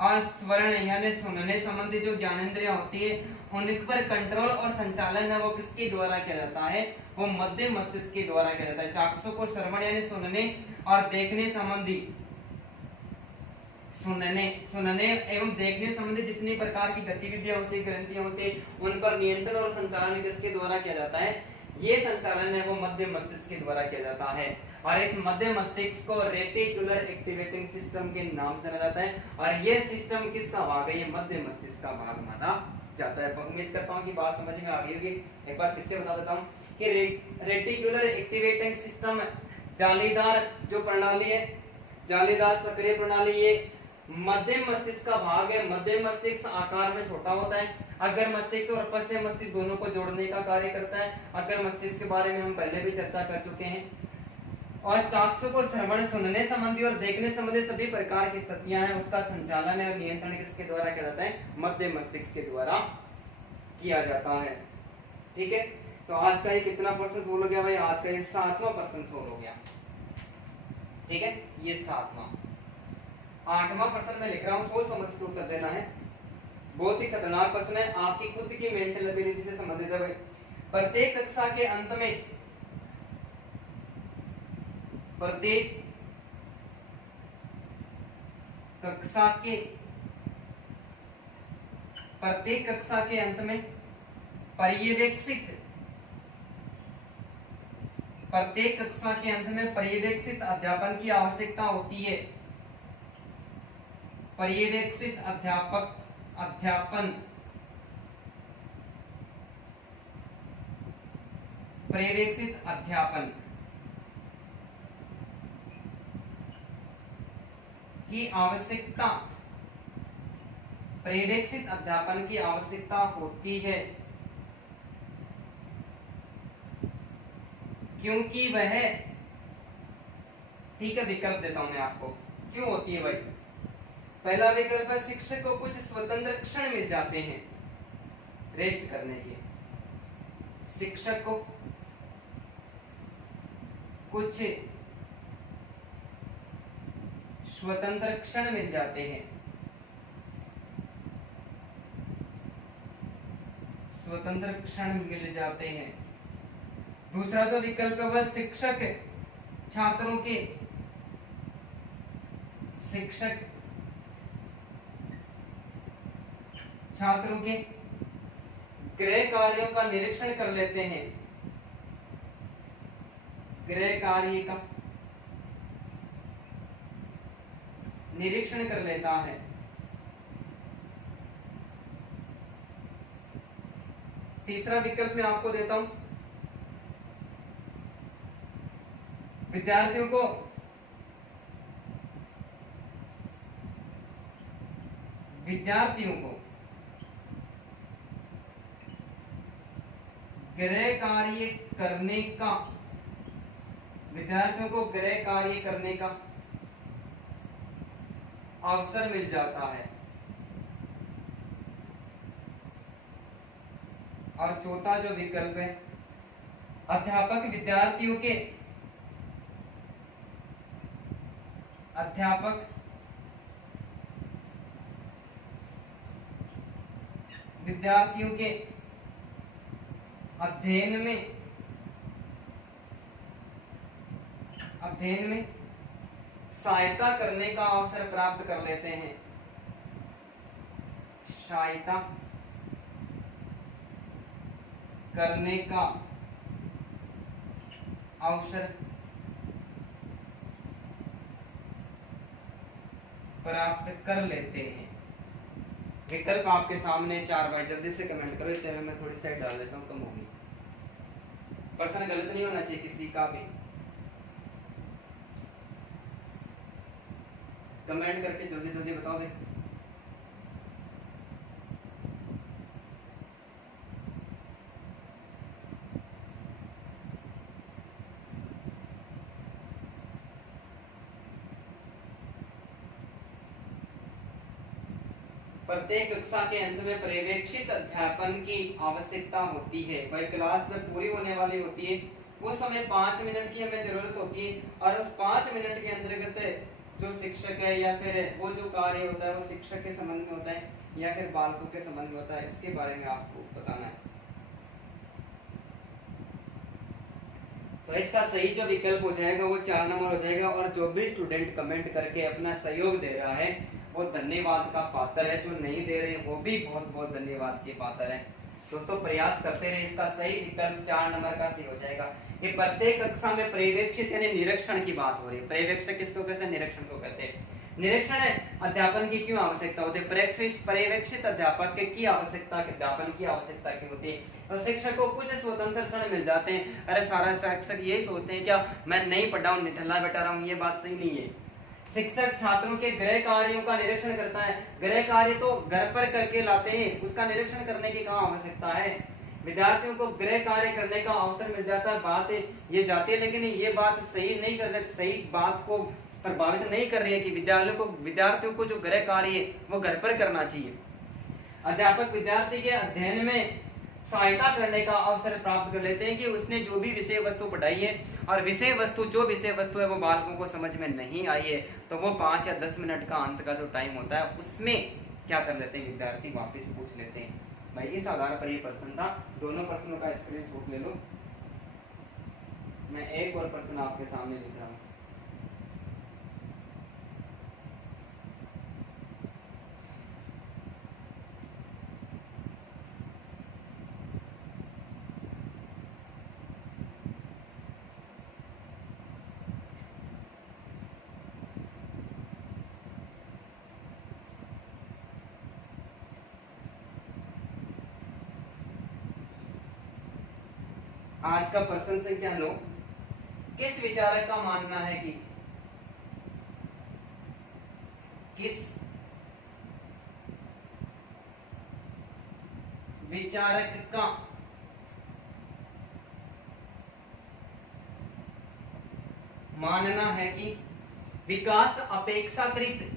और स्वर्ण यानी सुनने संबंधी जो ज्ञानेंद्रियां होती है उन पर कंट्रोल और संचालन है वो किसके द्वारा किया जाता है, वो मध्य मस्तिष्क के द्वारा किया जाता है। चाक्षु को श्रवण यानी सुनने और देखने संबंधी, सुनने एवं देखने संबंधी जितनी प्रकार की गतिविधियां होती है, ग्रंथियां होती है, उन पर नियंत्रण और संचालन किसके द्वारा किया जाता है, ये संचालन है वो मध्य मस्तिष्क के द्वारा किया जाता है और इस मध्य मस्तिष्क को रेटिकुलर एक्टिवेटिंग सिस्टम के नाम से जाना जाता है और ये सिस्टम किसका भाग है? ये मध्य मस्तिष्क का भाग माना जाता है। उम्मीद करता हूँ कि बात समझ में आ गई होगी। एक बार फिर से बता देता हूँ कि रेटिकुलर एक्टिवेटिंग सिस्टम जालीदार जो प्रणाली है, जालीदार सक्रिय प्रणाली, ये मध्य मस्तिष्क का भाग है। मध्य मस्तिष्क आकार में छोटा होता है, अगर मस्तिष्क और पश्चिम मस्तिष्क दोनों को जोड़ने का कार्य करता है। अगर मस्तिष्क के बारे में हम पहले भी चर्चा कर चुके हैं। और चाक्षु को श्रवण, सुनने संबंधी और देखने संबंधी सभी प्रकार की स्थितियां हैं, उसका संचालन और नियंत्रण किसके द्वारा किया जाता है? मध्य मस्तिष्क के द्वारा किया जाता है। ठीक है, तो आज का ये कितना परसेंट सोल्व हो गया भाई? आज का ये 7वां परसेंट सोल्व हो गया। ठीक है, ये 7वां। 8वां प्रश्न मैं लिख रहा हूं, सोच समझ के उत्तर देना है। बहुत ही खतरनाक प्रश्न है, आपकी खुद की मेंटल एबिलिटी से संबंधित है भाई। प्रत्येक कक्षा के अंत में प्रत्येक कक्षा के अंत में पर्यवेक्षित अध्यापन की आवश्यकता होती है। पर्यवेक्षित अध्यापन की आवश्यकता होती है, क्योंकि वह, ठीक है विकल्प देता हूं मैं आपको, क्यों होती है भाई। पहला विकल्प है शिक्षक को कुछ स्वतंत्र क्षण मिल जाते हैं रेस्ट करने के। शिक्षक को कुछ स्वतंत्र क्षण मिल जाते हैं, स्वतंत्र क्षण मिल जाते हैं। दूसरा जो विकल्प है वह शिक्षक छात्रों के गृह कार्यों का निरीक्षण कर लेते हैं, गृह कार्य का निरीक्षण कर लेता है। तीसरा विकल्प मैं आपको देता हूं, विद्यार्थियों को गृह कार्य करने का अवसर मिल जाता है। और चौथा जो विकल्प है, अध्यापक विद्यार्थियों के अध्ययन में सहायता करने का अवसर प्राप्त कर लेते हैं, सहायता करने का अवसर प्राप्त कर लेते हैं। विकल्प आपके सामने 4 भाई, जल्दी से कमेंट करो, इस टाइम मैं थोड़ी साइड डाल देता हूँ, कम होगी। प्रश्न गलत नहीं होना चाहिए किसी का भी। कमेंट करके जल्दी जल्दी बताओ दे। प्रत्येक कक्षा के अंत में पर्यवेक्षित अध्यापन की आवश्यकता होती है। वह क्लास जब पूरी होने वाली होती है उस समय 5 मिनट की हमें जरूरत होती है और उस 5 मिनट के अंतर्गत जो शिक्षक है या फिर वो जो कार्य होता है वो शिक्षक के संबंध में होता है या फिर बालकों के संबंध में होता है, इसके बारे में आपको बताना है। तो इसका सही जो विकल्प हो जाएगा वो 4 नंबर हो जाएगा। और जो भी स्टूडेंट कमेंट करके अपना सहयोग दे रहा है वो धन्यवाद का पात्र है, जो नहीं दे रहे वो भी बहुत बहुत धन्यवाद के पात्र है। दोस्तों प्रयास करते रहे, इसका सही विकल्प 4 नंबर का सही हो जाएगा। ये प्रत्येक कक्षा में पर्यवेक्षित यानी निरीक्षण की बात हो रही है। पर्यवेक्षक किसको कहते हैं? निरीक्षण को कहते हैं। निरीक्षण अध्यापन की क्यों आवश्यकता होती है? पर्यवेक्षित अध्यापक की आवश्यकता, अध्यापन की आवश्यकता क्यों होती है? तो शिक्षक को कुछ स्वतंत्र क्षण मिल जाते हैं। अरे सारा शिक्षक यही सोचते हैं क्या मैं नहीं पढ़ा हूँ, निठल्ला बैठा रहा हूँ, ये बात सही नहीं है। शिक्षक छात्रों के गृह कार्यों का निरीक्षण करता है। गृह कार्य तो घर पर करके लाते हैं, उसका निरीक्षण करने की कहाँ आवश्यकता है? विद्यार्थियों को गृह कार्य करने का अवसर मिल जाता है, बात ये जाती है, लेकिन ये बात सही नहीं कर रही, सही बात को प्रभावित नहीं कर रही है कि विद्यार्थियों को जो गृह कार्य है वो घर पर करना चाहिए। अध्यापक विद्यार्थी के अध्ययन में सहायता करने का अवसर प्राप्त कर लेते हैं कि उसने जो भी विषय वस्तु पढ़ाई है और जो विषय वस्तु है वो बालकों को समझ में नहीं आई है, तो वो 5 या 10 मिनट का अंत का जो टाइम होता है उसमें क्या कर लेते हैं विद्यार्थी, वापस पूछ लेते हैं। भाई इस आधार पर ये प्रश्न था। दोनों प्रश्नों का स्क्रीनशॉट ले लो। मैं एक और प्रश्न आपके सामने लिख रहा हूँ। आज का प्रश्न संख्या 9, किस विचारक का मानना है कि किस विचारक का मानना है कि विकास अपेक्षाकृत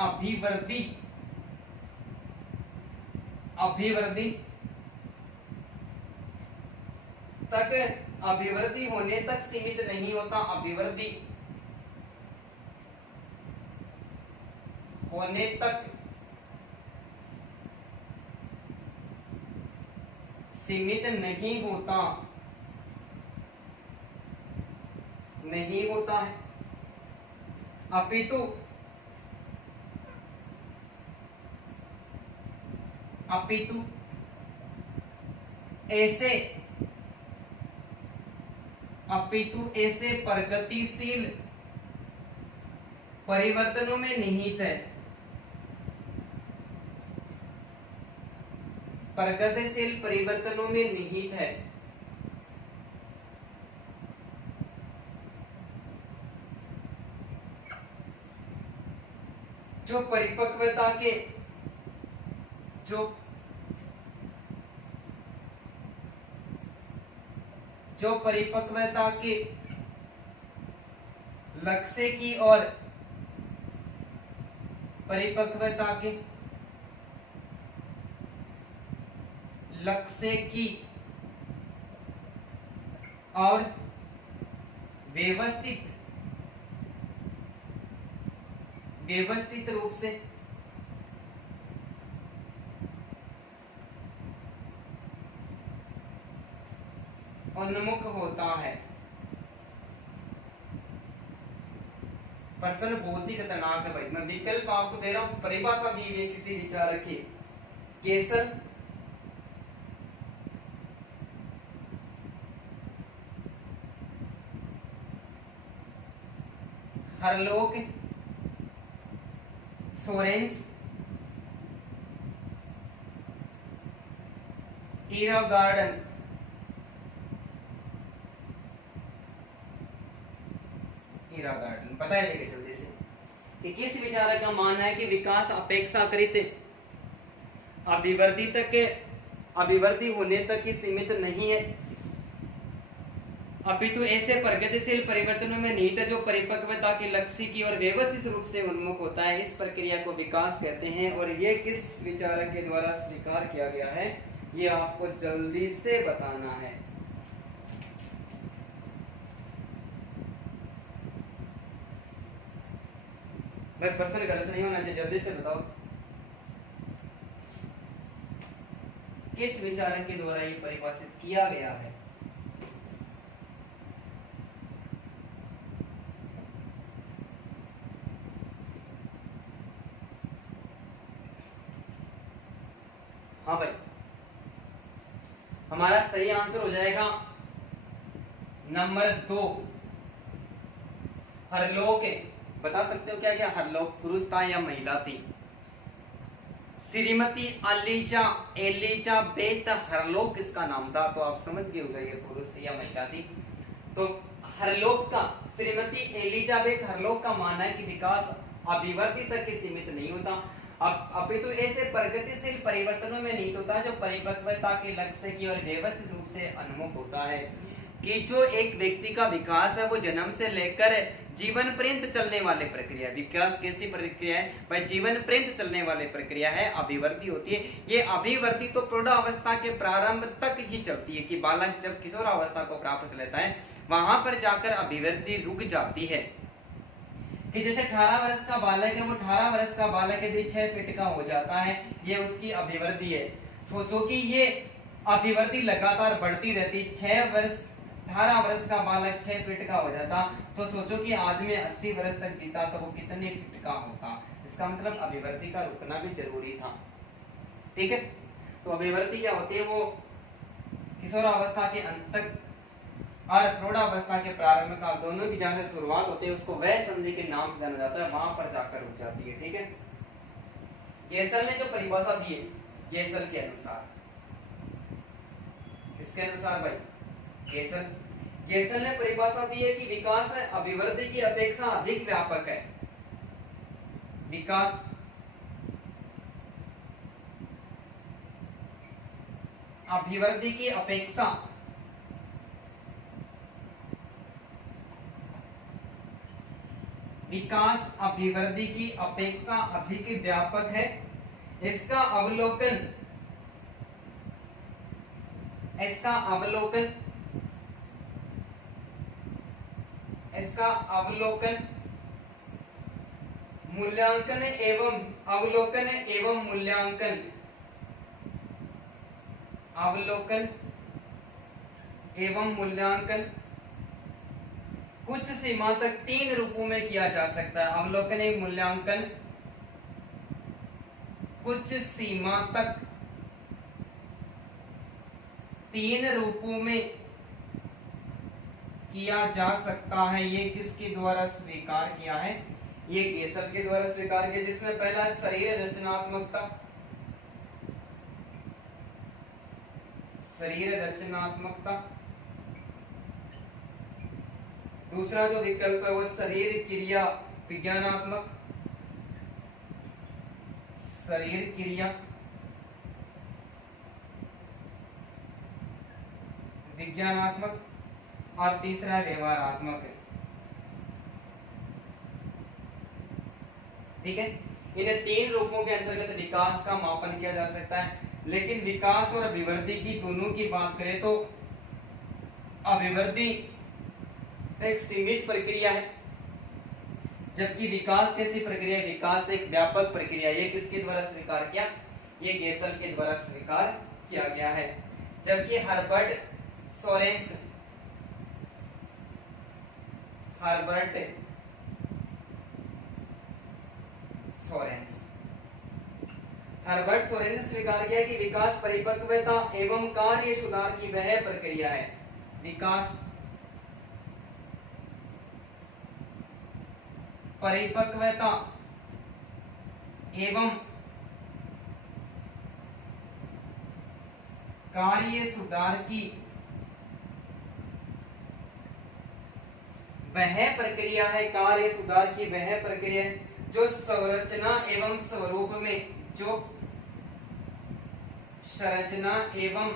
अभिवृद्धि होने तक सीमित नहीं होता। अभिवृद्धि होने तक सीमित नहीं होता है, अपितु ऐसे प्रगतिशील परिवर्तनों में निहित है। प्रगतिशील परिवर्तनों में निहित है जो परिपक्वता के लक्ष्य की और व्यवस्थित रूप से उन्मुख होता है। प्रश्न बहुत ही खतरनाक है भाई। मैं विकल्प आपको दे रहा हूं, परिभाषा दी हुई है किसी विचारक की। केसल, हरलोक, सोरेंस, ईरागार्डन। पता है देखिए जल्दी से कि किस विचारक का मानना है कि विकास अपेक्षाकृत अभिवृद्धि होने तक ही सीमित नहीं है, अपितु ऐसे प्रगतिशील परिवर्तनों में निहित है जो परिपक्वता के लक्ष्य की और व्यवस्थित रूप से उन्मुख होता है। इस प्रक्रिया को विकास कहते हैं और ये किस विचारक के द्वारा स्वीकार किया गया है ये आपको जल्दी से बताना है। भाई प्रश्न गलत नहीं होना चाहिए, जल्दी से बताओ किस विचारक के द्वारा ये परिभाषित किया गया है। हमारा सही आंसर हो जाएगा नंबर 2, हरलोक। बता सकते हो क्या क्या हरलोक पुरुष था या महिला थी? श्रीमती अलीजा एलिजा बेत हरलोक इसका नाम था, तो आप समझ गए होगा ये पुरुष थी या महिला थी। तो हरलोक का, श्रीमती एलिजाबेथ हरलोक का मानना है कि विकास अभिवृद्धि तक ही सीमित नहीं होता, अपितु ऐसे प्रगतिशील परिवर्तनों में निहित होता है जो परिपक्वता के लक्ष्य की ओर व्यवस्थित रूप से उन्मुख होता है। कि जो एक व्यक्ति का विकास है वो जन्म से लेकर जीवन पर्यंत चलने वाली प्रक्रिया। विकास कैसी प्रक्रिया है भाई? जीवन पर्यंत चलने वाली प्रक्रिया है, अभिवृद्धि होती है। ये अभिवृद्धि तो प्रौढ़ावस्था के प्रारंभ तक ही चलती है कि बालक जब किशोरावस्था को प्राप्त कर लेता है वहां पर जाकर अभिवृद्धि रुक जाती है। कि जैसे 18 वर्ष का बालक है, वो 18 वर्ष का बालक यदि 6 फीट का हो जाता है, ये उसकी अभिवृद्धि है। सोचो कि ये अभिवृद्धि लगातार बढ़ती रहती, 18 वर्ष का बालक 6 फीट का हो जाता, तो सोचो कि आदमी 80 वर्ष तक जीता तो वो कितने फीट का होता। इसका मतलब अभिवृद्धि का रुकना भी जरूरी था। ठीक है, तो अभिवृद्धि क्या होती है? वो किशोरावस्था के अंत तक और प्रौढ़ावस्था के प्रारंभ काल दोनों की जहां से शुरुआत होती है उसको वह संधि के नाम से जाना जाता है, वहां पर जाकर रुक जाती है। ठीक है, गेसल ने जो परिभाषा दी है, गेसल के अनुसार, किसके अनुसार भाई? गेसल ने परिभाषा दी है कि विकास अभिवृद्धि की अपेक्षा अधिक व्यापक है। विकास अभिवृद्धि की अपेक्षा अभिवृद्धि की अपेक्षा अधिक व्यापक है। इसका अवलोकन मूल्यांकन एवं मूल्यांकन कुछ सीमा तक 3 रूपों में किया जा सकता है। अवलोकन एवं मूल्यांकन कुछ सीमा तक 3 रूपों में किया जा सकता है। ये किसके द्वारा स्वीकार किया है? ये गेसल के द्वारा स्वीकार किया, जिसमें पहला शरीर रचनात्मकता, दूसरा जो विकल्प है वो शरीर क्रिया विज्ञानात्मक, और तीसरा व्यवहारात्मक है। ठीक है, इन 3 रूपों के अंतर्गत विकास का मापन किया जा सकता है। लेकिन विकास और अभिवृद्धि की दोनों की बात करें तो अभिवृद्धि एक सीमित प्रक्रिया है, जबकि विकास कैसी प्रक्रिया है? विकास एक व्यापक प्रक्रिया। ये किसके द्वारा स्वीकार किया? ये गेसल के द्वारा स्वीकार किया गया है। जबकि हर्बर्ट सोरेंस ने स्वीकार किया कि विकास परिपक्वता एवं कार्य सुधार की वह प्रक्रिया है। विकास परिपक्वता एवं कार्य सुधार की वह प्रक्रिया है। कार्य सुधार की वह प्रक्रिया जो संरचना एवं स्वरूप में, जो संरचना एवं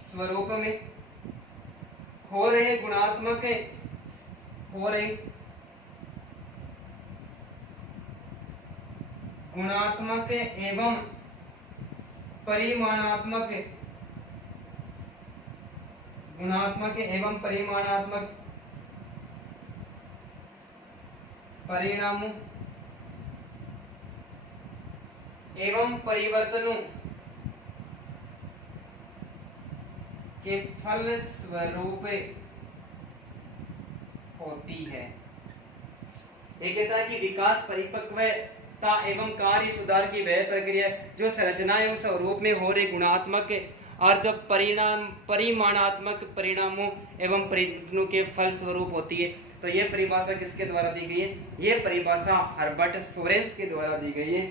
स्वरूप में हो रहे गुणात्मक एवं परिमाणात्मक परिणामों एवं परिवर्तनों के फल स्वरूप होती है। ये कहता है कि विकास परिपक्वता सत्ता एवं कार्य सुधार की वह प्रक्रिया जो संरचना एवं स्वरूप में हो रही गुणात्मक और जो परिमाणात्मक परिणामों एवं प्रयत्नों के फल स्वरूप होती है। तो ये परिभाषा किसके द्वारा दी गई है? ये परिभाषा हर्बर्ट सोरेंस के द्वारा दी गई है।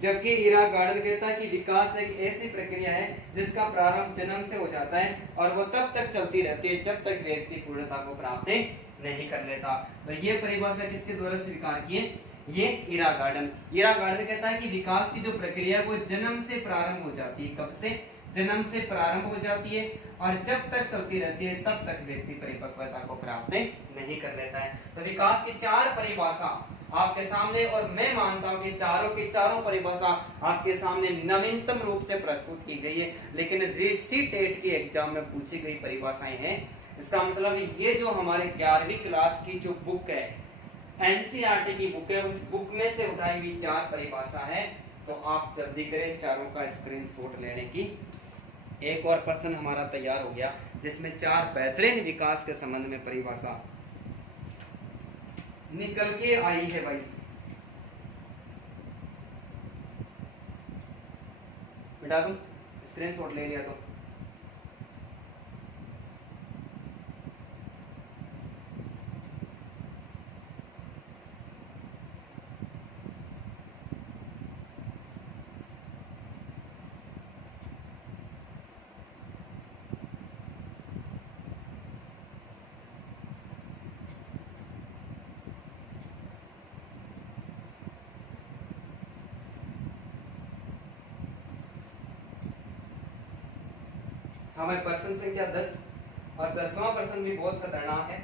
जबकि इरा गार्डन कहता है कि विकास एक ऐसी प्रक्रिया है जिसका प्रारंभ जन्म से हो जाता है और वो तब तक चलती रहती है जब तक व्यक्ति पूर्णता को प्राप्त नहीं कर लेता। तो ये परिभाषा किसके द्वारा स्वीकार की है? ये इरा गार्डन कहता है कि विकास की जो प्रक्रिया है वो जन्म से प्रारंभ हो जाती है। कब से? जन्म से प्रारंभ हो जाती है और जब तक चलती रहती है तब तक व्यक्ति परिपक्वता को प्राप्त नहीं कर लेता है। तो विकास की 4 परिभाषा आपके सामने, और मैं मानता हूं कि चारों की चारों परिभाषा आपके सामने नवीनतम रूप से प्रस्तुत की गई है, लेकिन टेट के एग्जाम में पूछी गई परिभाषाएं हैं। इसका मतलब ये जो हमारे 11वीं क्लास की जो बुक है, एनसीईआरटी की बुक है, उस बुक में से उठाई हुई 4 परिभाषा है। तो आप जल्दी करें चारों का स्क्रीनशॉट लेने की। एक और प्रश्न हमारा तैयार हो गया जिसमें 4 बेहतरीन विकास के संबंध में परिभाषा निकल के आई है भाई। बेटा तुम स्क्रीनशॉट ले लिया तो हमारे प्रश्न संख्या 10 और 10वां प्रश्न भी बहुत खतरनाक है।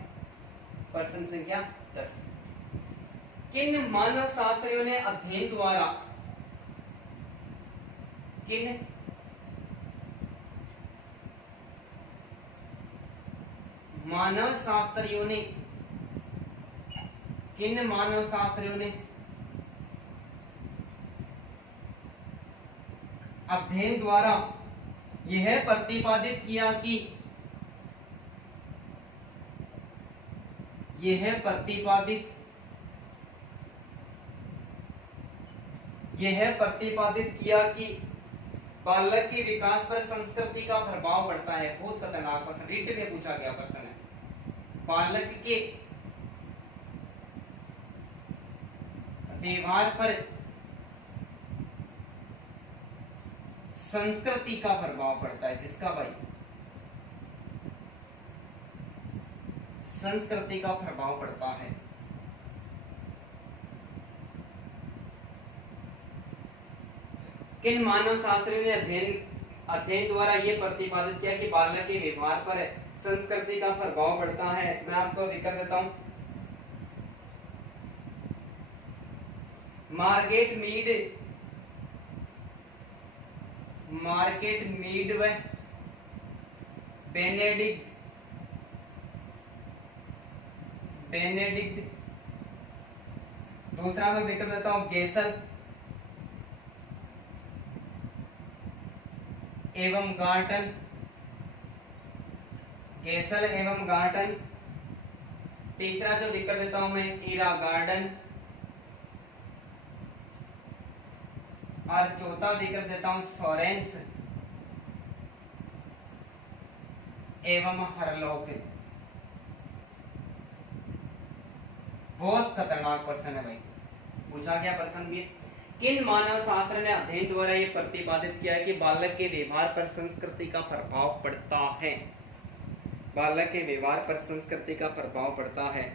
प्रश्न संख्या 10, किन मानव शास्त्रियों ने अध्ययन द्वारा किन मानव शास्त्रियों ने अध्ययन द्वारा यह प्रतिपादित किया कि बालक के विकास पर संस्कृति का प्रभाव पड़ता है। बहुत खतरनाक प्रश्न, रिट में पूछा गया प्रश्न है। बालक के व्यवहार पर संस्कृति का प्रभाव पड़ता है। किसका भाई? संस्कृति का प्रभाव पड़ता है। किन मानव शास्त्रियों ने अध्ययन द्वारा यह प्रतिपादित किया कि बालक के व्यवहार पर संस्कृति का प्रभाव पड़ता है? मैं आपको विकल्प देता हूं। मार्केट मीड व बेनेडिक्ट। दूसरा मैं विकल्प देता हूं गेसल एवं गार्टन। तीसरा जो विकल्प देता हूं मैं इरा गार्डन, और चौथा विकल्प देता हूं सोरेंस एवं हरलॉक। बहुत खतरनाक प्रश्न है भाई, पूछा गया प्रश्न भी। किन मानव शास्त्र ने अध्ययन द्वारा यह प्रतिपादित किया है कि बालक के व्यवहार पर संस्कृति का प्रभाव पड़ता है? बालक के व्यवहार पर संस्कृति का प्रभाव पड़ता है।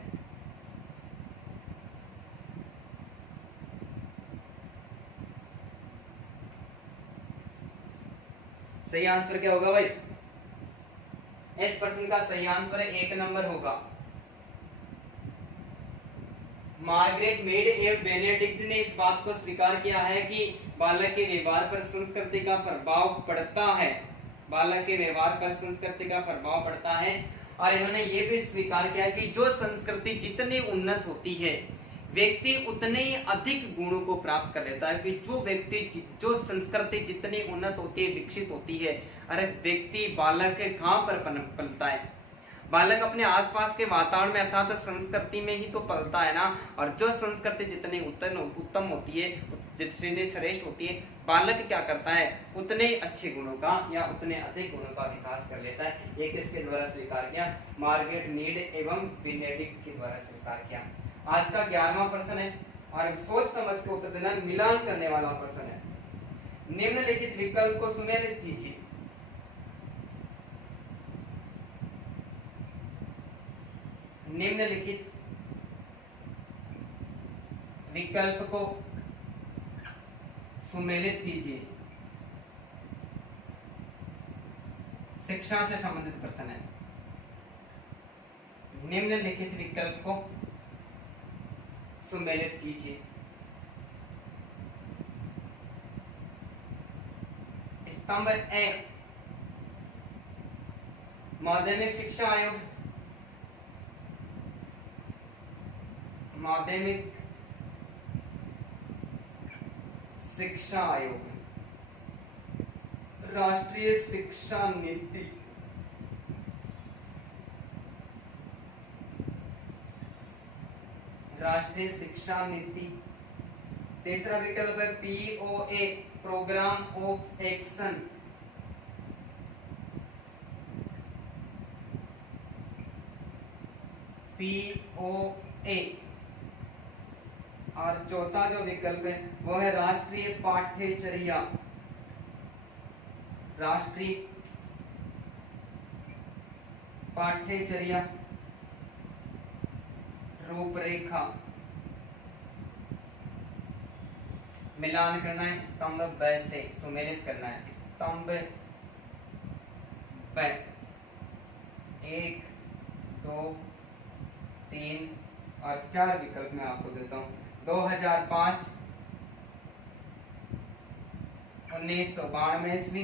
सही आंसर क्या होगा भाई? इस प्रश्न का सही आंसर 1 नंबर होगा। मार्गरेट मीड एवं बेनेडिक्ट ने इस बात को स्वीकार किया है कि बालक के व्यवहार पर संस्कृति का प्रभाव पड़ता है। बालक के व्यवहार पर संस्कृति का प्रभाव पड़ता है, और इन्होंने ये भी स्वीकार किया है कि जो संस्कृति जितनी उन्नत होती है व्यक्ति उतने ही अधिक गुणों को प्राप्त कर लेता है। कि जो संस्कृति जितनी उन्नत होती है, विकसित होती है, अरे व्यक्ति बालक कहाँ पर पलता है? बालक अपने आसपास के वातावरण में अर्थात संस्कृति में ही तो पलता है ना। और जो संस्कृति जितनी उत्तम होती है जितनी श्रेष्ठ होती है, बालक क्या करता है उतने अच्छे गुणों का या उतने अधिक गुणों का विकास कर लेता है। ये किसके द्वारा स्वीकार किया? मार्गरेट मीड एवं बेनेडिक्ट के द्वारा स्वीकार किया। आज का 11वां प्रश्न है और सोच समझ के उत्तर देना, मिलान करने वाला प्रश्न है। निम्नलिखित विकल्प को सुमेलित कीजिए। निम्नलिखित विकल्प को सुमेलित कीजिए। शिक्षा से संबंधित प्रश्न है। निम्नलिखित विकल्प को सुमेलित कीजिए। स्तंभ ए, माध्यमिक शिक्षा आयोग, माध्यमिक शिक्षा आयोग, राष्ट्रीय शिक्षा नीति, राष्ट्रीय शिक्षा नीति। तीसरा विकल्प है POA, programme of action, POA. और चौथा जो विकल्प है वो है राष्ट्रीय पाठ्यचर्या, राष्ट्रीय पाठ्यचर्या रूपरेखा। मिलान करना है स्तंभ ब से, सुमेलित करना है स्तंभ ब। 1, 2, 3 और 4 विकल्प मैं आपको देता हूं। 2005, 1992 ईस्वी,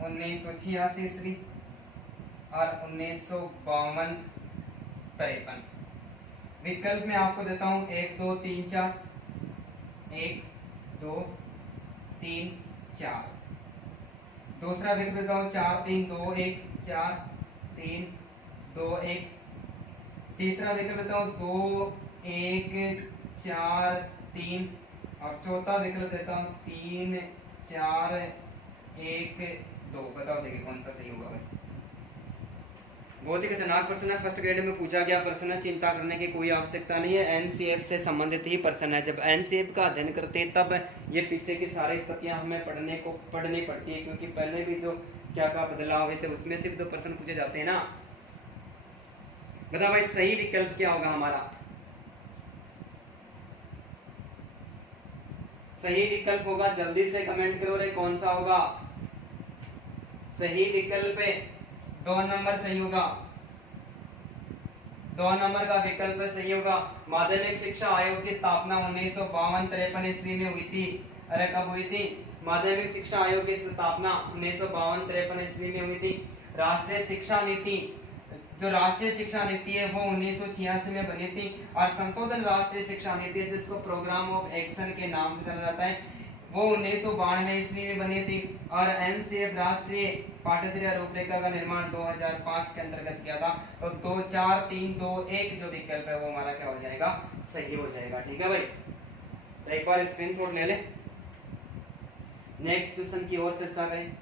1986 ईस्वी और 1952-53। विकल्प मैं आपको देता हूं 1, 2, 3, 4, 1, 2, 3, 4। दूसरा विकल्प देता हूं 4, 3, 2, 1, 4, 3, 2, 1। तीसरा विकल्प देता हूं 2, 1, 4, 3 और चौथा विकल्प देता हूं 3, 4, 1, 2। बताओ देखिए कौन सा सही होगा भाई। बहुत ही खतरनाक प्रश्न है, फर्स्ट ग्रेड में पूछा गया प्रश्न है, चिंता करने की कोई आवश्यकता नहीं है। एनसीएफ से संबंधित ही प्रश्न है। जब एनसीएफ का अध्ययन करते हैं तब ये पीछे की सारी स्थितियां हमें पढ़नी पड़ती है, क्योंकि पहले भी जो क्या क्या बदलाव हुए थे उसमें सिर्फ 2 प्रश्न पूछे जाते हैं ना। बताओ भाई सही विकल्प क्या होगा हमारा? सही विकल्प होगा, जल्दी से कमेंट करो रे, कौन सा होगा सही विकल्प? 2 नंबर सही होगा, 2 नंबर का विकल्प सही होगा। माध्यमिक शिक्षा आयोग की स्थापना 1952-53 ईस्वी में हुई थी। अरे कब हुई थी? माध्यमिक शिक्षा आयोग की स्थापना 1952-53 ईस्वी में हुई थी। राष्ट्रीय शिक्षा नीति, जो राष्ट्रीय शिक्षा नीति है वो 1986 में बनी थी। और संशोधन राष्ट्रीय शिक्षा नीति जिसको प्रोग्राम ऑफ एक्शन के नाम से जाना जाता है वो 1992 ईस्वी में बनी थी। और एनसीएफ राष्ट्रीय पाठ्यचर्या रूपरेखा का निर्माण 2005 के अंतर्गत किया था। तो 2, 4, 3, 2, 1 जो विकल्प है वो हमारा क्या हो जाएगा? सही हो जाएगा। ठीक है भाई, तो एक बार स्क्रीनशॉट ले ले, नेक्स्ट क्वेश्चन की ओर चर्चा करें।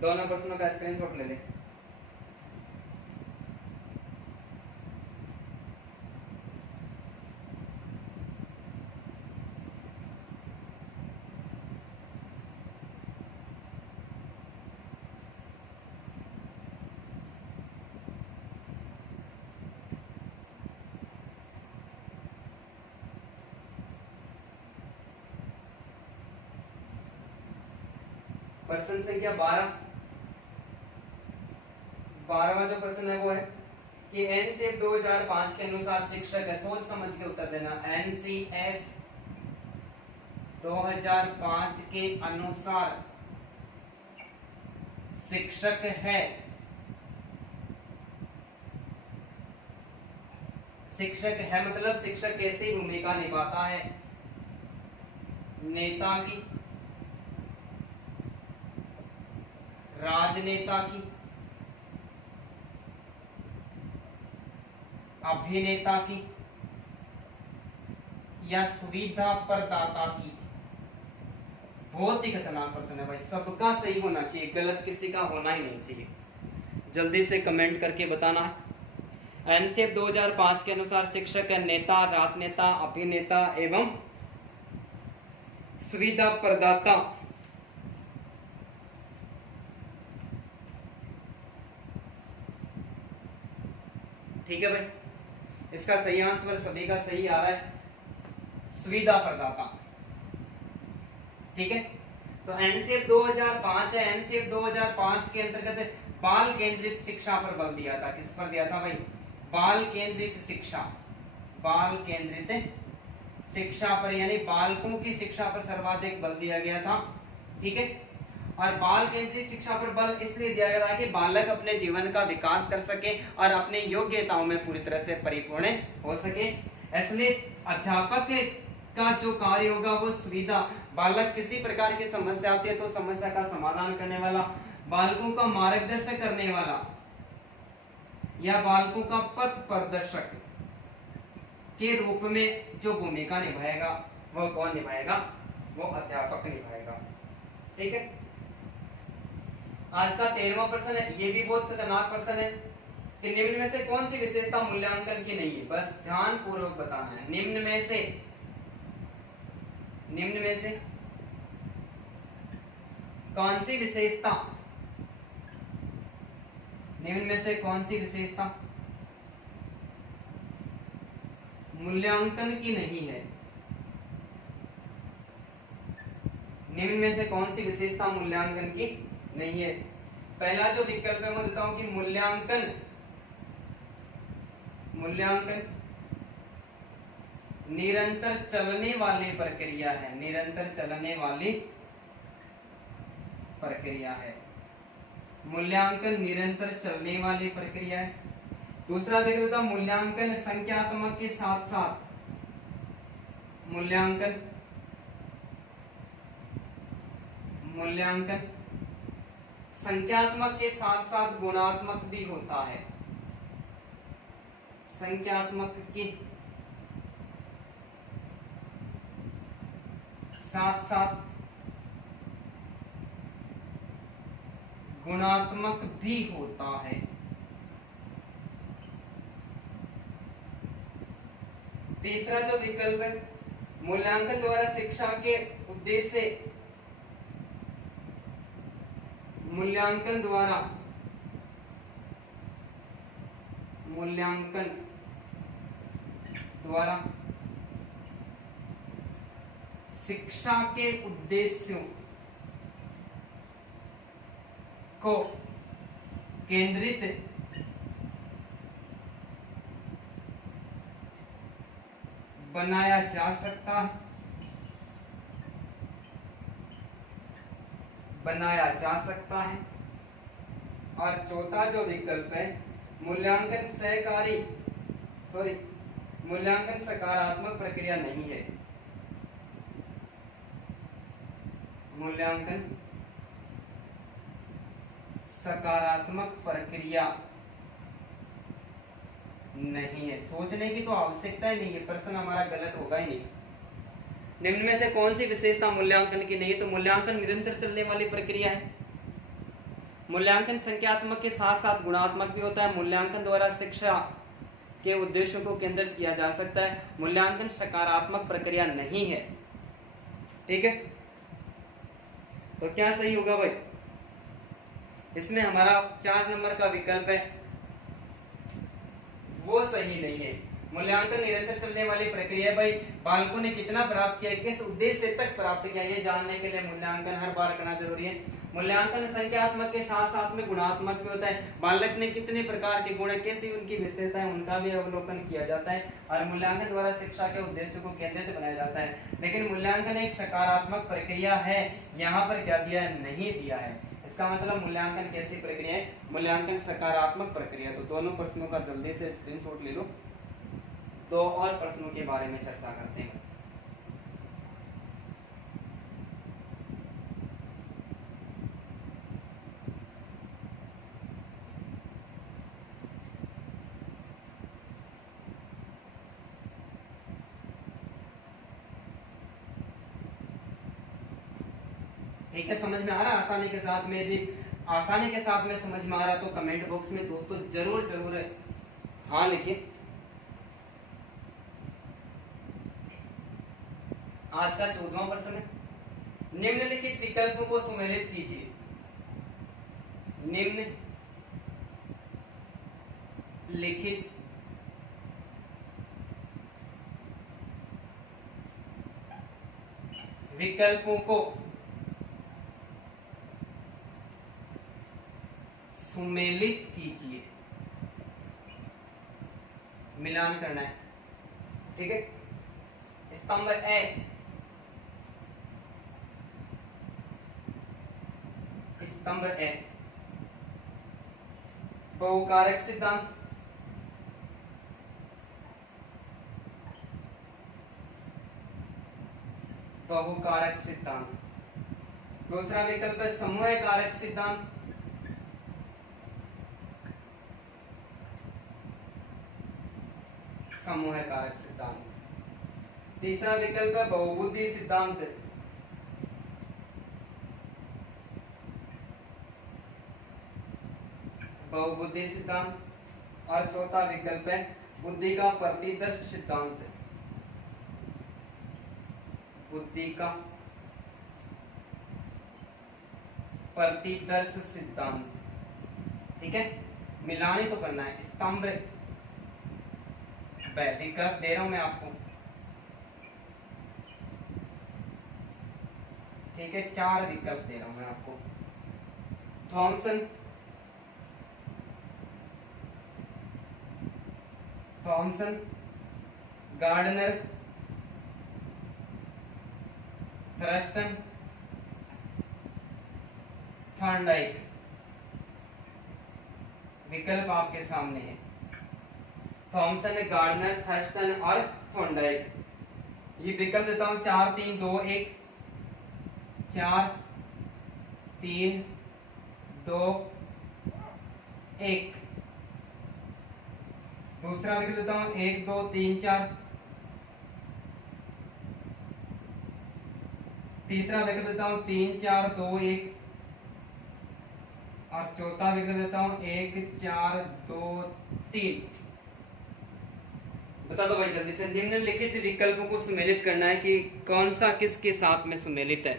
दोनों प्रश्नों का स्क्रीनशॉट ले ले। प्रश्न संख्या 12वां जो प्रश्न है वो है कि एनसीएफ 2005 के अनुसार शिक्षक है, सोच समझ के उत्तर देना। एनसीएफ 2005 के अनुसार शिक्षक है, शिक्षक है मतलब शिक्षक कैसी भूमिका निभाता है? नेता की, राजनेता की, अभिनेता की या सुविधा प्रदाता की? बहुत ही खतरनाक प्रश्न है भाई, सबका सही होना चाहिए, गलत किसी का होना ही नहीं चाहिए। जल्दी से कमेंट करके बताना। एनसीएफ 2005 के अनुसार शिक्षक है नेता, राजनेता, अभिनेता एवं सुविधा प्रदाता। ठीक है भाई, इसका सही आंसर सभी का सही आ रहा है, सुविधा प्रदाता। ठीक है, तो एनसीएफ 2005 है। एनसीएफ 2005 के अंतर्गत बाल केंद्रित शिक्षा पर बल दिया था। किस पर दिया था भाई? बाल केंद्रित शिक्षा, बाल केंद्रित शिक्षा पर, यानी बालकों की शिक्षा पर सर्वाधिक बल दिया गया था। ठीक है, और बाल केंद्रित शिक्षा पर बल इसलिए दिया गया था कि बालक अपने जीवन का विकास कर सके और अपने योग्यताओं में पूरी तरह से परिपूर्ण हो सके। इसलिए अध्यापक का जो कार्य होगा वो सुविधा, बालक किसी प्रकार की समस्या आती है तो समस्या का समाधान करने वाला, बालकों का मार्गदर्शन करने वाला या बालकों का पथ प्रदर्शक के रूप में जो भूमिका निभाएगा वो कौन निभाएगा? वो अध्यापक निभाएगा। ठीक है, आज का 13वां प्रश्न है, ये भी बहुत खतरनाक प्रश्न है कि निम्न में से कौन सी विशेषता मूल्यांकन की नहीं है? बस ध्यान पूर्वक बताना है। निम्न में से कौन सी विशेषता, निम्न में से कौन सी विशेषता मूल्यांकन की नहीं है? निम्न में से कौन सी विशेषता मूल्यांकन की नहीं है? पहला जो विकल्प है मैं देता हूं कि मूल्यांकन निरंतर चलने वाली प्रक्रिया है, निरंतर चलने वाली प्रक्रिया है। मूल्यांकन निरंतर चलने वाली प्रक्रिया है। दूसरा विकल्प मूल्यांकन संख्यात्मक के साथ साथ, मूल्यांकन संख्यात्मक के साथ साथ गुणात्मक भी होता है। संख्यात्मक के साथ साथ गुणात्मक भी होता है। तीसरा जो विकल्प है, मूल्यांकन द्वारा शिक्षा के उद्देश्य से, मूल्यांकन द्वारा शिक्षा के उद्देश्यों को केंद्रित बनाया जा सकता है। और चौथा जो विकल्प है, मूल्यांकन सकारात्मक प्रक्रिया नहीं है। मूल्यांकन सकारात्मक प्रक्रिया नहीं है। सोचने की तो आवश्यकता ही नहीं है, प्रश्न हमारा गलत होगा ही नहीं। निम्न में से कौन सी विशेषता मूल्यांकन की नहीं है? तो मूल्यांकन निरंतर चलने वाली प्रक्रिया है। मूल्यांकन संख्यात्मक के साथ साथ गुणात्मक भी होता है। मूल्यांकन द्वारा शिक्षा के उद्देश्यों को केंद्रित किया जा सकता है। मूल्यांकन सकारात्मक प्रक्रिया नहीं है। ठीक है, तो क्या सही होगा भाई? इसमें हमारा 4 नंबर का विकल्प है वो सही नहीं है। मूल्यांकन निरंतर चलने वाली प्रक्रिया है भाई। बालकों ने कितना प्राप्त किया, किस उद्देश्य तक प्राप्त किया, ये जानने के लिए मूल्यांकन हर बार करना जरूरी है। मूल्यांकन संख्यात्मक के साथ साथ में गुणात्मक भी होता है। बालक ने कितने प्रकार के गुण है, कैसी उनकी विशेषता है, उनका भी अवलोकन किया जाता है। और मूल्यांकन द्वारा शिक्षा के उद्देश्य को केंद्रित बनाया जाता है। लेकिन मूल्यांकन एक सकारात्मक प्रक्रिया है, यहाँ पर क्या दिया है? नहीं दिया है। इसका मतलब मूल्यांकन कैसी प्रक्रिया है? मूल्यांकन सकारात्मक प्रक्रिया। तो दोनों प्रश्नों का जल्दी से स्क्रीनशॉट ले लो। 2 और प्रश्नों के बारे में चर्चा करते हैं। ठीक है, समझ में आ रहा है आसानी के साथ में? यदि आसानी के साथ में समझ में आ रहा तो कमेंट बॉक्स में दोस्तों जरूर जरूर हाँ लिखिए। आज का 14वां प्रश्न है, निम्नलिखित विकल्पों को सम्मिलित कीजिए। निम्नलिखित विकल्पों को सुमेलित कीजिए, मिलान करना है। ठीक है, स्तंभ ए, स्तंभ ए बहुकारक सिद्धांत, बहुकारक सिद्धांत। दूसरा विकल्प है समूह कारक सिद्धांत, समूह कारक सिद्धांत। तीसरा विकल्प है बहुबुद्धि सिद्धांत, बहुबुद्धि सिद्धांत। और चौथा विकल्प है बुद्धि का प्रतिदर्श सिद्धांत, बुद्धि का प्रतिदर्श सिद्धांत। ठीक है, मिलान तो करना है। स्तंभ विकल्प दे रहा हूं मैं आपको। ठीक है, 4 विकल्प दे रहा हूं मैं आपको। Thomson, Gardner, Thurstone, Thorndike. विकल्प आपके सामने है, थॉमसन, गार्डनर, थर्स्टन और थॉर्नडाइक। ये विकल्प देता हूं 4 3 2 1, 4 3 2 1। दूसरा विकल्प देता हूं 1 2 3 4। तीसरा विकल्प देता हूं 3 4 2 1। और चौथा विकल्प देता हूं 1 4 2 3। बता दो भाई जल्दी से, निम्नलिखित विकल्पों को सुमेलित करना है कि कौन सा किसके साथ में सुमेलित है।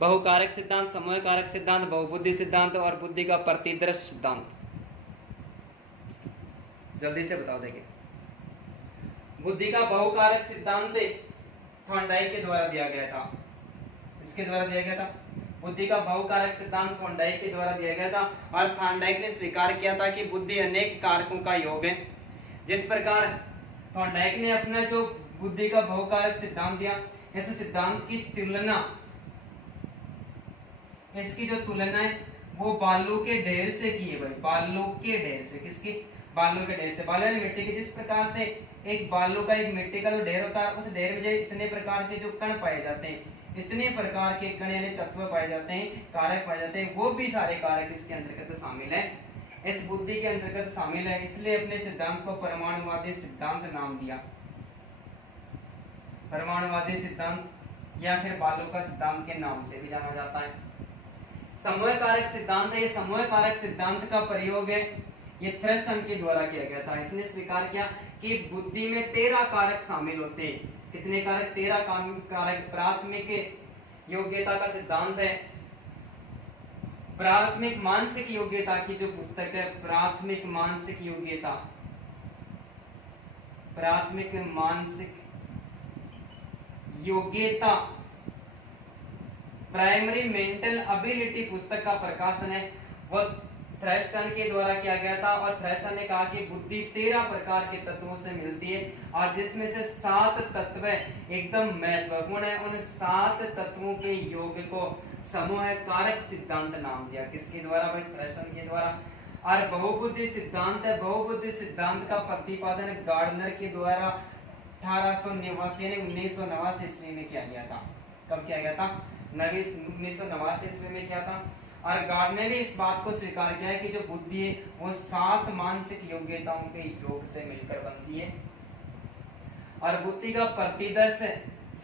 बहुकारक सिद्धांत, समूह कारक सिद्धांत, बहुबुद्धि सिद्धांत और बुद्धि का प्रतिदर्श सिद्धांत। जल्दी से बताओ। देखिए, बुद्धि का बहुकारक सिद्धांत थॉर्नडाइक के द्वारा दिया गया था। इसके द्वारा दिया गया था। बुद्धि का बहुकारक सिद्धांत थॉर्नडाइक के द्वारा दिया गया था और थॉर्नडाइक ने स्वीकार किया था कि बुद्धि अनेक कारकों का योग है। जिस प्रकार थॉर्नडाइक ने अपना जो बुद्धि का बहुकारक सिद्धांत दिया, इस सिद्धांत की तुलना, इसकी जो तुलना है वो बालू के ढेर से की है भाई। बालू के ढेर से, किसकी? बालू के ढेर से। बालू यानी मिट्टी के। जिस प्रकार से एक बालू का, एक मिट्टी का जो ढेर होता है, उस ढेर में जो इतने प्रकार के जो कण पाए जाते हैं, इतने प्रकार के कण यानी तत्व पाए जाते हैं, कारक पाए जाते हैं, वो भी सारे कारक इसके अंतर्गत शामिल है, इस बुद्धि के अंतर्गत शामिल है। इसलिए अपने सिद्धांत को परमाणुवादी सिद्धांत नाम दिया। परमाणुवादी सिद्धांत या फिर बालू का सिद्धांत के नाम से भी जाना जाता है। समूह कारक सिद्धांत है, ये समूह कारक सिद्धांत का प्रयोग है, ये थर्स्टन के द्वारा किया गया था। इसने स्वीकार किया कि बुद्धि में 13 कारक शामिल होते हैं। कितने कारक? 13 कारक। प्राथमिक योग्यता का सिद्धांत है। प्राथमिक मानसिक योग्यता की जो पुस्तक है, प्राथमिक मानसिक योग्यता, प्राथमिक मानसिक योग्यता, प्राइमरी मेंटल एबिलिटी पुस्तक का प्रकाशन है, वह थर्स्टन के द्वारा किया गया था। और थर्स्टन ने कहा कि बुद्धि 13 प्रकार के तत्वों से मिलती है और जिसमें से 7 तत्व एकदम महत्वपूर्ण है। उन 7 तत्वों के योग को समूह कारक सिद्धांत नाम दिया। किसके द्वारा भाई? थर्स्टन के द्वारा। और बहुबुद्धि सिद्धांत है, बहुबुद्धि सिद्धांत का प्रतिपादन गार्डनर के द्वारा 1889 यानी 1989 ईस्वी में किया गया था। कब किया गया था? 1989 ईस्वी में किया था। और गार्डनर ने इस बात को स्वीकार किया है कि जो बुद्धि है वो 7 मानसिक योग्यताओं के योग से मिलकर बनती है। और बुद्धि का प्रतिदर्श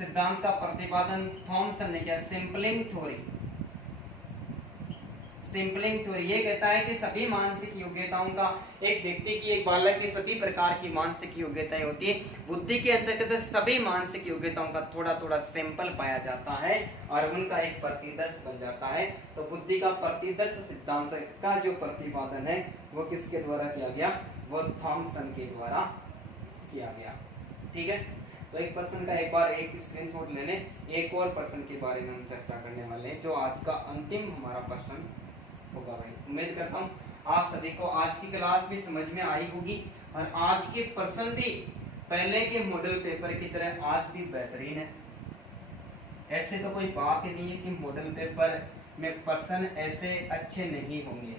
सिद्धांत का प्रतिपादन थॉमसन ने किया। सिंपलिंग थ्योरी, सिंपलिंग थ्योरी ये कहता है कि सभी मानसिक योग्यताओं का, एक व्यक्ति की, एक बालक की सभी प्रकार की मानसिक योग्यताएं होती है। बुद्धि के अंतर्गत सभी मानसिक योग्यताओं का थोड़ा थोड़ा सैंपल पाया जाता है और उनका एक प्रतिदर्श बन जाता है। तो बुद्धि का प्रतिदर्श सिद्धांत का जो प्रतिपादन है वो किसके द्वारा किया गया? वो थॉमसन के द्वारा किया गया। ठीक है, तो एक पर्सन का एक बार एक स्क्रीनशॉट ले लें। एक और पर्सन के बारे में हम चर्चा करने वाले हैं जो आज का अंतिम हमारा पर्सन होगा भाई। उम्मीद करता हूँ आप सभी को आज की क्लास भी समझ में आई होगी और आज के पर्सन भी पहले के मॉडल पेपर की तरह आज भी बेहतरीन है। ऐसे तो कोई बात ही नहीं है कि मॉडल पेपर में पर्सन ऐसे अच्छे नहीं होंगे।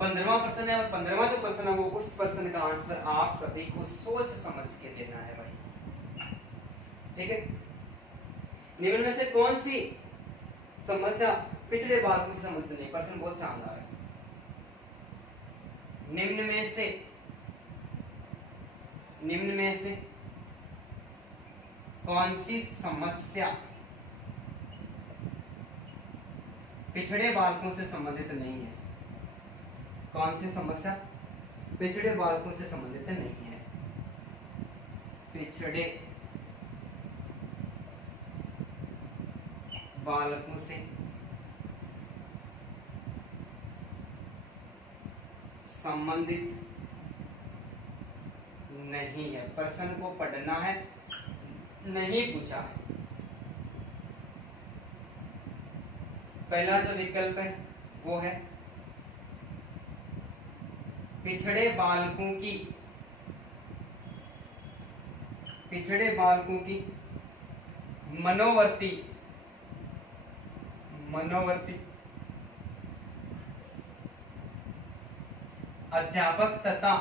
15वां पर्सन है और 15वां जो पर्सन है वो उस पर्सन का आंसर आप सभी को सोच समझ के देना है भाई। ठीक है, निम्न में से कौन सी समस्या पिछले बालकों से संबंधित नहीं? प्रश्न बहुत शानदार है। निम्न में से कौन सी समस्या पिछड़े बालकों से संबंधित नहीं है? कौन सी समस्या पिछड़े बालकों से संबंधित नहीं है? पिछड़े बालकों से संबंधित नहीं है। प्रश्न को पढ़ना है, नहीं पूछा है। पहला जो विकल्प है वो है पिछड़े बालकों की मनोवर्ती अध्यापक तथा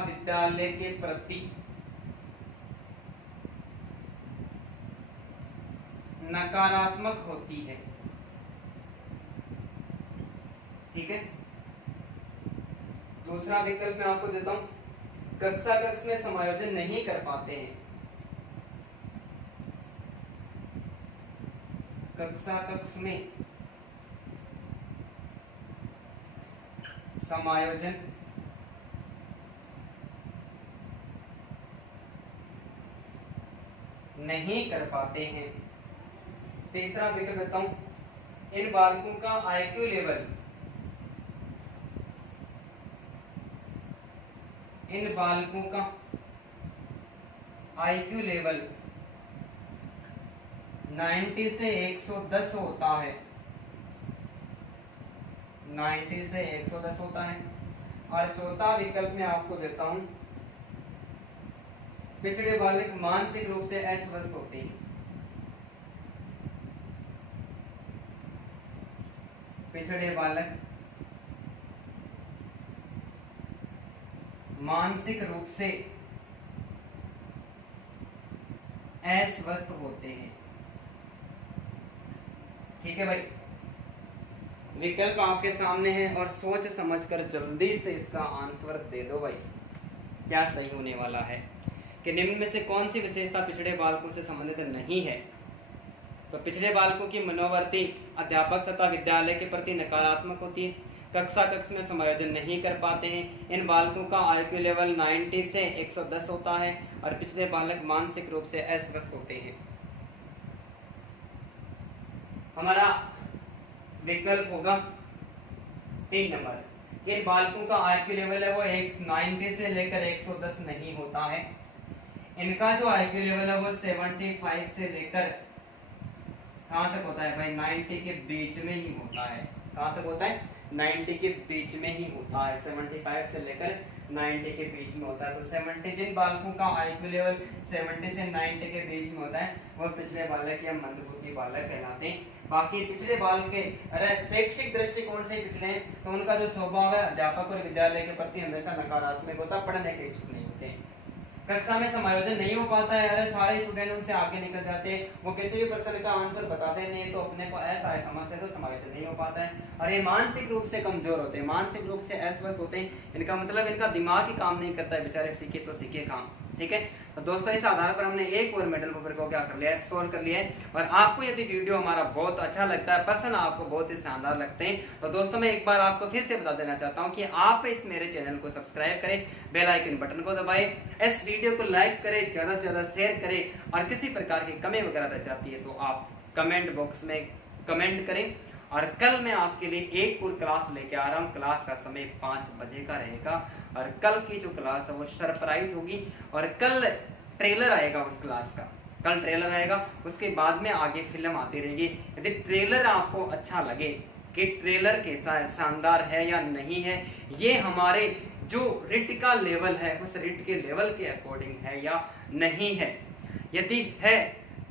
विद्यालय के प्रति नकारात्मक होती है। ठीक है, दूसरा विकल्प मैं आपको देता हूं, कक्षा कक्ष में समायोजन नहीं कर पाते हैं। कक्षा कक्ष में समायोजन नहीं कर पाते हैं। तीसरा विकल्प देता हूं, इन बालकों का आईक्यू लेवल 90 से 110 होता है। 90 से 110 होता है। और चौथा विकल्प मैं आपको देता हूं, पिछड़े बालक मानसिक रूप से अस्वस्थ होते हैं। पिछड़े बालक मानसिक रूप से अस्वस्थ होते हैं। ठीक है भाई, विकल्प आपके सामने है और सोच समझकर जल्दी से इसका आंसर दे दो भाई, क्या सही होने वाला है। कि निम्न में से कौन सी विशेषता पिछड़े बालकों से संबंधित नहीं है? तो पिछड़े बालकों की मनोवर्ती अध्यापक तथा विद्यालय के प्रति नकारात्मक होती है, कक्षा कक्ष में समायोजन नहीं कर पाते हैं, इन बालकों का आईक्यू लेवल 90 से 110 होता है और पिछड़े बालक मानसिक रूप से अस्वस्थ होते हैं। हमारा विकल्प होगा 3 नंबर। इन बालकों का आईक्यू लेवल है वो 90 से लेकर 110 नहीं होता है। इनका जो आईक्यू लेवल है वो 75 से लेकर कहां तक होता है भाई? 90 के बीच में ही होता है। कहां तक होता है? 90 के बीच में ही होता है। 75 से लेकर 90 के बीच में होता है। तो 70 जिन बालकों का आईक्यू लेवल 70 से 90 के बीच में होता है वो पिछड़े बालक या मंदबुद्धि बालक कहलाते हैं। बाकी पिछड़े बालक के अरे शैक्षिक दृष्टिकोण से पिछड़े हैं तो उनका जो स्वभाव है अध्यापक और विद्यालय के प्रति हमेशा नकारात्मक होता है, पढ़ने के इच्छुक नहीं होते हैं। कक्षा में समायोजन नहीं हो पाता है, अरे सारे स्टूडेंट उनसे आगे निकल जाते हैं, वो किसी भी प्रश्न का आंसर बताते नहीं तो अपने को ऐसा है समझते हैं, तो समायोजन नहीं हो पाता है। और ये मानसिक रूप से कमजोर होते हैं, मानसिक रूप से अस्वस्थ होते हैं, इनका मतलब इनका दिमाग ही काम नहीं करता है, बेचारे सीखे तो सीखे काम। ठीक है, तो दोस्तों इस आधार पर हमने एक और मॉडल पेपर को क्या कर लिया है, सोल्व कर लिया है। और आपको यदि वीडियो हमारा बहुत अच्छा लगता है, पर्सन आपको बहुत ही शानदार लगते हैं, तो दोस्तों मैं एक बार आपको फिर से बता देना चाहता हूं कि आप इस मेरे चैनल को सब्सक्राइब करें, बेल आइकन बटन को दबाएं, इस वीडियो को लाइक करें, ज्यादा से ज्यादा शेयर करें, और किसी प्रकार की कमी वगैरह रह जाती है तो आप कमेंट बॉक्स में कमेंट करें। और कल मैं आपके लिए एक और क्लास लेके आ रहा हूँ, क्लास का समय 5 बजे का रहेगा, और कल की जो क्लास है वो सरप्राइज होगी, और कल ट्रेलर आएगा उस क्लास का, कल ट्रेलर आएगा, उसके बाद में आगे फिल्म आती रहेगी। यदि ट्रेलर आपको अच्छा लगे कि ट्रेलर कैसा है, शानदार है या नहीं है, ये हमारे जो रिट का लेवल है उस रिट के लेवल के अकॉर्डिंग है या नहीं है, यदि है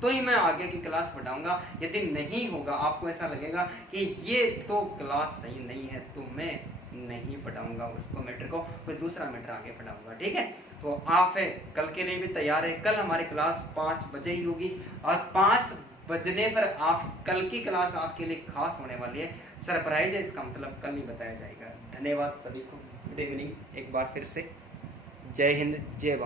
तो ही मैं आगे की क्लास बढ़ाऊंगा, यदि नहीं होगा, आपको ऐसा लगेगा कि ये तो क्लास सही नहीं है, तो मैं नहीं पढ़ाऊंगा उसको, मैटर को कोई दूसरा मैटर आगे पढ़ाऊंगा। ठीक है, तो आप कल के लिए भी तैयार है, कल हमारी क्लास 5 बजे ही होगी, और 5 बजने पर आप कल की क्लास आपके लिए खास होने वाली है, सरप्राइज है, इसका मतलब कल ही बताया जाएगा। धन्यवाद सभी को, गुड इवनिंग एक बार फिर से, जय हिंद जय भारत।